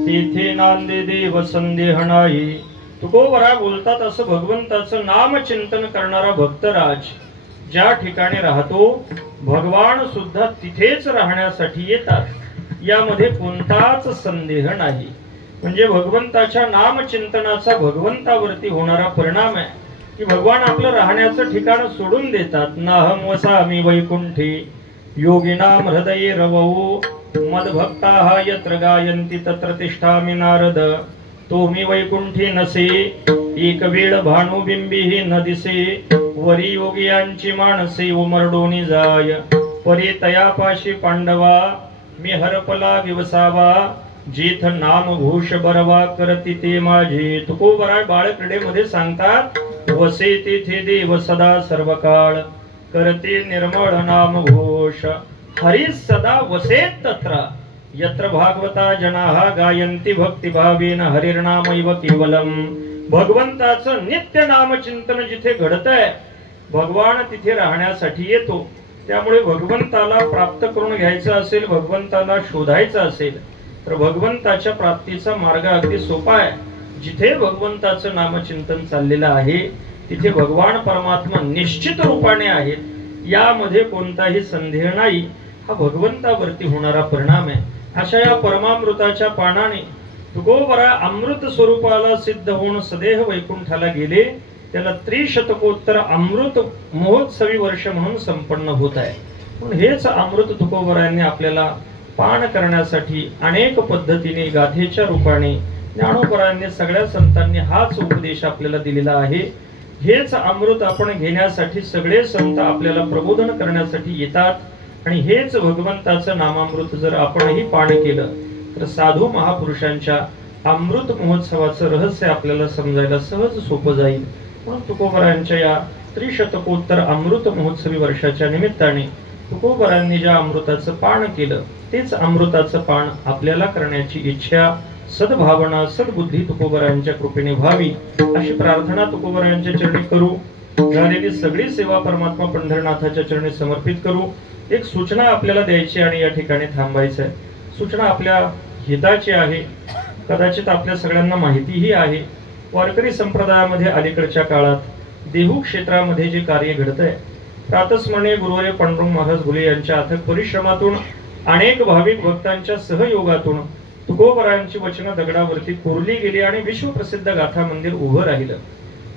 तेथे नांदे देव संदेह नाही. तुकोबरा बोलतात असं भगवंताचं नामचिंतन करणारा भक्तराज ज्या ठिकाणी राहतो भगवान सुद्धा तिथेच राहण्यासाठी येतात, यामध्ये कोणताच संदेह नाही. म्हणजे भगवंताच्या नामचिंतनाचा भगवंतावरती होणारा परिणाम आहे की भगवान आपलं राहण्याचं ठिकाण सोडून देतात. नाहम वसामि वैकुंठी योगिनाम हृदये रवौ मदभक्ताः यत्र गायन्ति तत्र तिष्ठामि नारद. तो मी वैकुंठी नसे एक वेळ भानुबिंबीही न दिसे. वरी योगियांची माणसे उमरडोनी जाय. परी तयापाशी पांडवा मी हरपला विवसावा. जेथ नाम घोष बरवा करती ते माझे. तुकोबराय बाळक्रीडेमध्ये सांगतात वसे तेथे देव सदा सर्व काळ करते निर्मळ नाम घोष. हरी सदा वसेत तत्र यत्र भागवता जनाः गायन्ति भक्तिभावेन हरिर्नामैव केवलम. भगवंताचं नित्य नामचिंतन जिथे घडतंय भगवान तिथे राहण्यासाठी येतो. त्यामुळे भगवंताला प्राप्त करून घ्यायचं असेल, भगवंताला शोधायचं असेल तर भगवंताच्या प्राप्तीचा मार्ग अगदी सोपा आहे. जिथे भगवंताचं नामचिंतन चाललेलं आहे तिथे भगवान परमात्मा निश्चित रूपाने आहेत, यामध्ये कोणताही संदेह नाही. हा भगवंतावरती होणारा परिणाम आहे. अशा या परमामृताच्या पानाने तुकोबरा अमृत स्वरूपाला सिद्ध होऊन सदेह वैकुंठाला गेले. त्याला त्रिशतकोत्तर अमृत महोत्सवी वर्ष म्हणून संपन्न होत आहे. म्हणून हेच अमृत तुकोबरायांनी आपल्याला पान करण्यासाठी अनेक पद्धतीने गाथेच्या रूपाने ज्ञानोबरायांनी सगळ्या संतांनी हाच उपदेश आपल्याला दिलेला आहे. हेच अमृत आपण घेण्यासाठी सगळे संत आपल्याला प्रबोधन करण्यासाठी येतात आणि हेच भगवंताचं नामामृत जर आपणही पान केलं तर साधू महापुरुषांच्या अमृत महोत्सवाचं रहस्य आपल्याला समजायला सहज सोपं जाईल. म्हणून तुकोबरायांच्या या त्रिशतकोत्तर अमृत महोत्सवी वर्षाच्या निमित्ताने तुकोबरायांनी ज्या अमृताचं पान केलं तेच अमृताचं पान आपल्याला करण्याची इच्छा, सद्भावना, सद्बुद्धी तुकोबरायांच्या कृपेने व्हावी अशी प्रार्थना तुकोबरायांच्या चरणी करू. झालेली सगळी सेवा परमात्मा पंढरनाथाच्या चरणी समर्पित करू. एक सूचना आपल्याला द्यायची आणि या ठिकाणी थांबायचं आहे. सूचना आपल्या हिताची आहे, कदाचित आपल्या सगळ्यांना माहितीही आहे. वारकरी संप्रदायामध्ये अलीकडच्या काळात देहू क्षेत्रामध्ये जे कार्य घडतंय, प्रातस्मरणीय गुरुवर्य पांडुरंग महाराज घुले यांच्या अथक परिश्रमातून अनेक भाविक भक्तांच्या सहयोगातून तुकोबरायांची वचनं दगडावरती कोरली गेली आणि विश्वप्रसिद्ध गाथा मंदिर उभं राहिलं.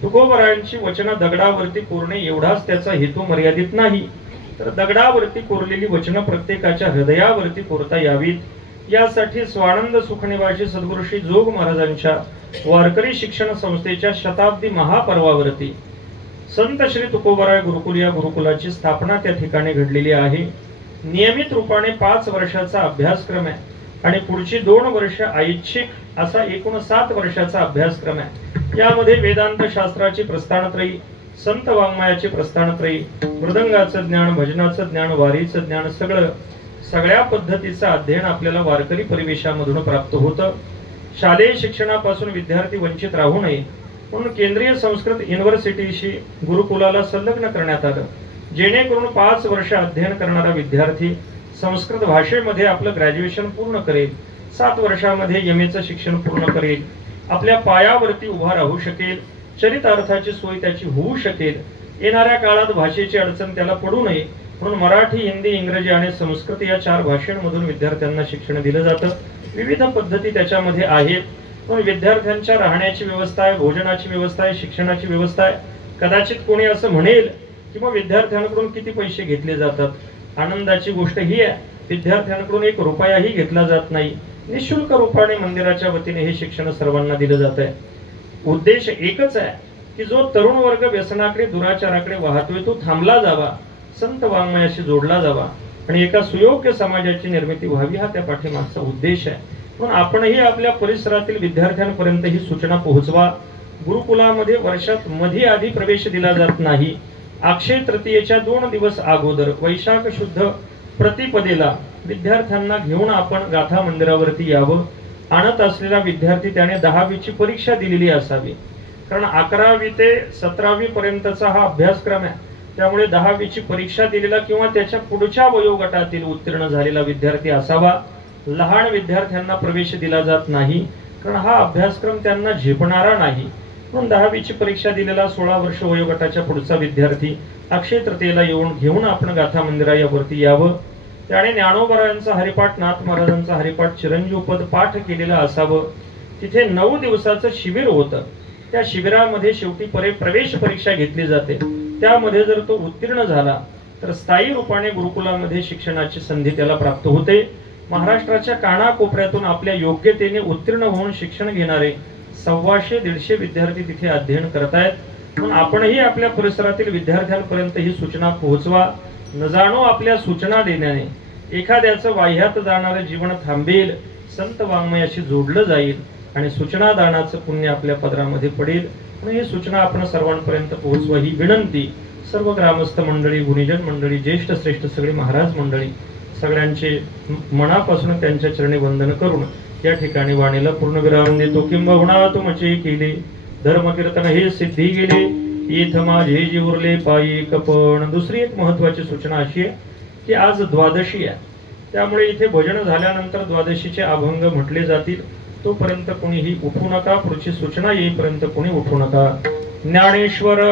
तुकोबरायांची वचनं दगडावरती कोरणे एवढाच त्याचा हेतू मर्यादित नाही, तर दगडावरती कोरलेली वचनं प्रत्येकाच्या हृदयावरती कोरता यावीत यासाठी स्वानंद सुखनिवासी सद्गुरू श्री जोग महाराजांच्या वारकरी शिक्षण संस्थेच्या शताब्दी महापर्वावरती संत श्री तुकोबराय गुरुकुल या गुरुकुलाची स्थापना त्या ठिकाणी घडलेली आहे. नियमित रूपाने 5 वर्षाचा अभ्यासक्रम आहे आणि पुढची 2 वर्ष ऐच्छिक असा एकूण 7 वर्षाचा अभ्यासक्रम आहे. यामध्ये वेदांत शास्त्राची प्रस्थानत्रयी, संत वाङ्मयाची प्रस्थानत्रयी, मृदंगाचं ज्ञान, भजनाचं ज्ञान, वारीचं ज्ञान सगळ्या पद्धतीचं अध्ययन आपल्याला वारकरी परिवेशामधून प्राप्त होतं. शालेय शिक्षणापासून विद्यार्थी वंचित राहू नये म्हणून केंद्रीय संस्कृत युनिव्हर्सिटीशी गुरुकुलाला संलग्न करण्यात आलं, जेणेकरून 5 वर्ष अध्ययन करणारा विद्यार्थी संस्कृत भाषेमध्ये आपलं ग्रॅज्युएशन पूर्ण करेल, 7 वर्षामध्ये एमएचं शिक्षण पूर्ण करेल, आपल्या पायावरती उभा राहू शकेल, चरितार्थाची सोय त्याची होऊ शकेल. येणाऱ्या काळात भाषेची अडचण त्याला पडू नये म्हणून मराठी, हिंदी, इंग्रजी आणि संस्कृत या 4 भाषांमधून विद्यार्थ्यांना शिक्षण दिलं जातं. विविध पद्धती त्याच्यामध्ये आहेत. पण विद्यार्थ्यांच्या राहण्याची व्यवस्था आहे, भोजनाची व्यवस्था आहे, शिक्षणाची व्यवस्था आहे. कदाचित कोणी असं म्हणेल की मग विद्यार्थ्यांकडून किती पैसे घेतले जातात. आनंदाची गोष्ट ही आहे, विद्यार्थ्यांकडून 1 रुपयाही घेतला जात नाही. निशुल्क रूपाने मंदिराच्या वतीने हे शिक्षण सर्वांना दिलं जात आहे. उद्देश एकच आहे की जो तरुण वर्ग व्यसनाकडे, दुराचाराकडे वाहतोय तो थांबला जावा, संत वाङ्मयाशी जोडला जावा आणि एका सुयोग्य समाजाची निर्मिती व्हावी, हा त्या पाठीमागचा उद्देश आहे. म्हणून आपणही आपल्या परिसरातील विद्यार्थ्यांपर्यंत ही सूचना पोहोचवा. गुरुकुलामध्ये वर्षात मध्ये आधी प्रवेश दिला जात नाही. अक्षय तृतीयेच्या 2 दिवस अगोदर वैशाख शुद्ध प्रतिपदेला विद्यार्थ्यांना घेऊन आपण गाथा मंदिरावरती यावं. आणत असलेला विद्यार्थी त्याने 10वीची परीक्षा दिलेली असावी, कारण 11वी ते 17वी पर्यंतचा हा अभ्यासक्रम आहे. त्यामुळे 10वीची परीक्षा दिलेला किंवा त्याच्या पुढच्या वयोगटातील उत्तीर्ण झालेला विद्यार्थी असावा. लहान विद्यार्थ्यांना प्रवेश दिला जात नाही, कारण हा अभ्यासक्रम त्यांना झेपणारा नाही. म्हणून 10वीची परीक्षा दिलेला 16 वर्ष वयोगटाच्या पुढचा विद्यार्थी अक्षय तृतीयेला घेऊन आपण गाथा मंदिरावरती यावं. त्याने ज्ञानोबरायांचा हरिपाठ, नाथ महाराजांचा हरिपाठ, चिरंजीवपद पाठ केलेला असावं. तिथे 9 दिवसाचं शिबिर होतं. त्या शिबिरामध्ये शेवटी प्रवेश परीक्षा घेतली जाते. त्यामध्ये जर तो उत्तीर्ण झाला तर स्थायी रूपाने गुरुकुलामध्ये शिक्षणाची संधी त्याला प्राप्त होते. महाराष्ट्राच्या कानाकोपऱ्यातून आपल्या योग्यतेने उत्तीर्ण होऊन शिक्षण घेणारे 125-150 विद्यार्थी तिथे अध्ययन करतायत. म्हणून आपणही आपल्या परिसरातील विद्यार्थ्यांपर्यंत ही सूचना पोहोचवा. न जाणो आपल्या सूचना देण्याने एखाद्याचं वाह्यात जाणारं जीवन थांबेल, संत वाङ्मयाशी जोडलं जाईल आणि सूचना दानाचं पुण्य आपल्या पदरामध्ये पडेल. म्हणून ही सूचना आपण सर्वांपर्यंत पोहोचवा ही विनंती सर्व ग्रामस्थ मंडळी, गुणीजन मंडळी, ज्येष्ठ श्रेष्ठ सगळे महाराज मंडळी सगळ्यांचे मनापासून त्यांच्या चरणी वंदन करून या ठिकाणी वाणीला पूर्ण विराम देतो. किंबहुना तुमचे केले धर्म कीर्तन हे सिद्धी गेले, इथ माझे जी उरले पायी कपण. दुसरी एक महत्वाची सूचना अशी आहे की आज द्वादशी आहे, त्यामुळे इथे भजन झाल्यानंतर द्वादशीचे अभंग म्हटले जातील. तोपर्यंत कोणीही उठू नका. पुढची सूचना येईपर्यंत कोणी उठू नका. ज्ञानेश्वर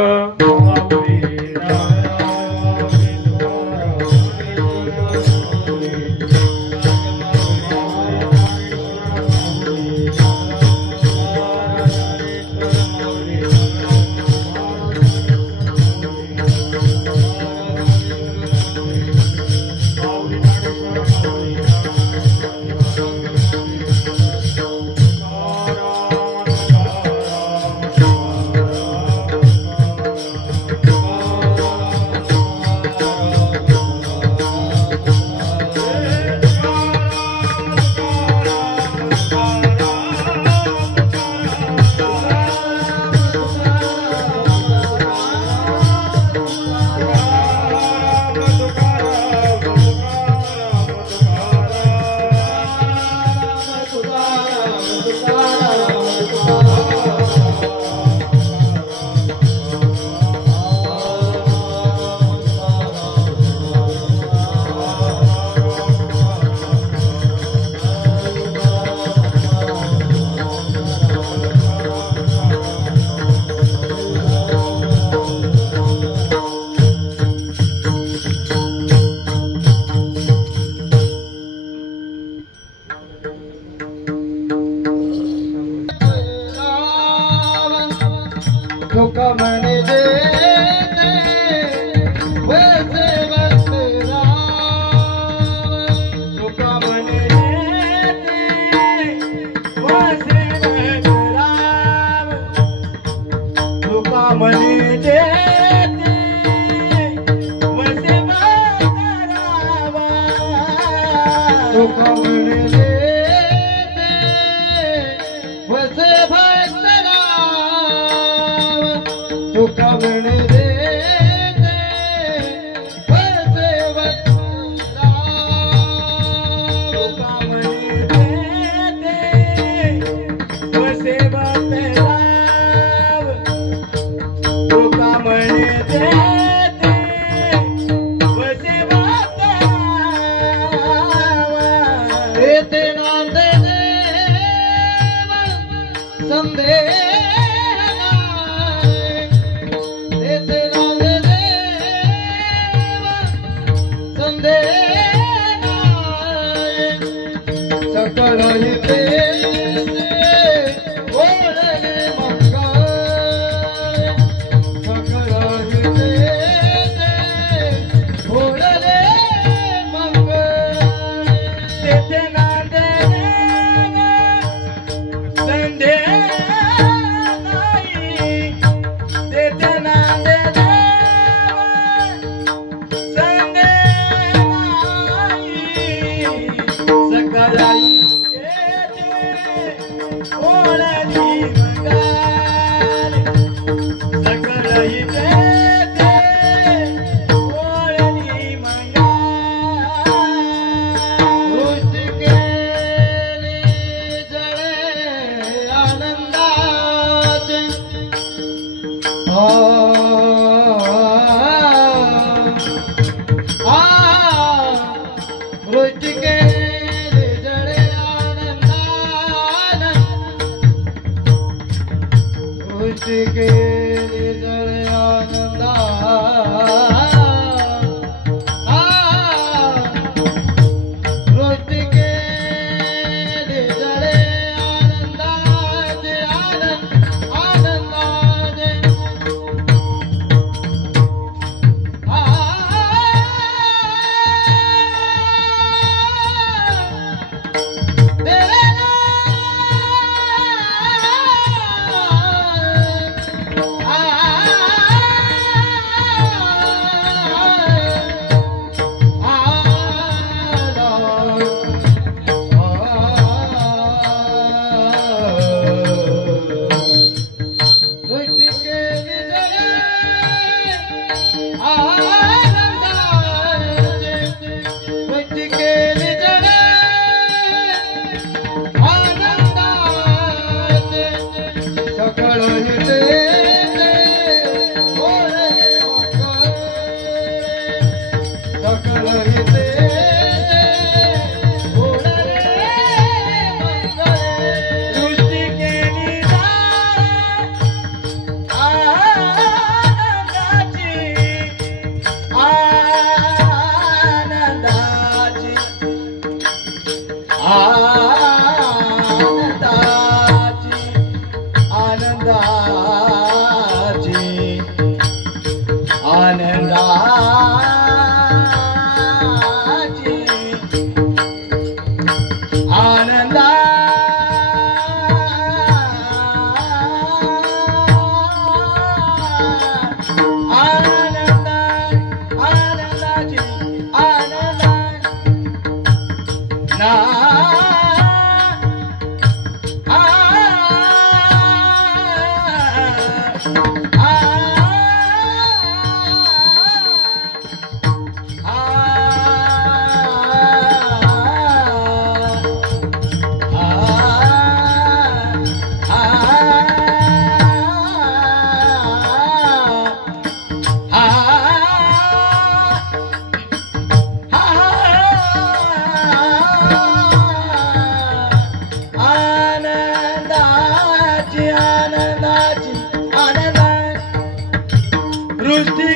के जड़े दृष्टी केली जळे आनंदा दृष्टी केली जळे आनंदाचे आनंदाचे दृष्टी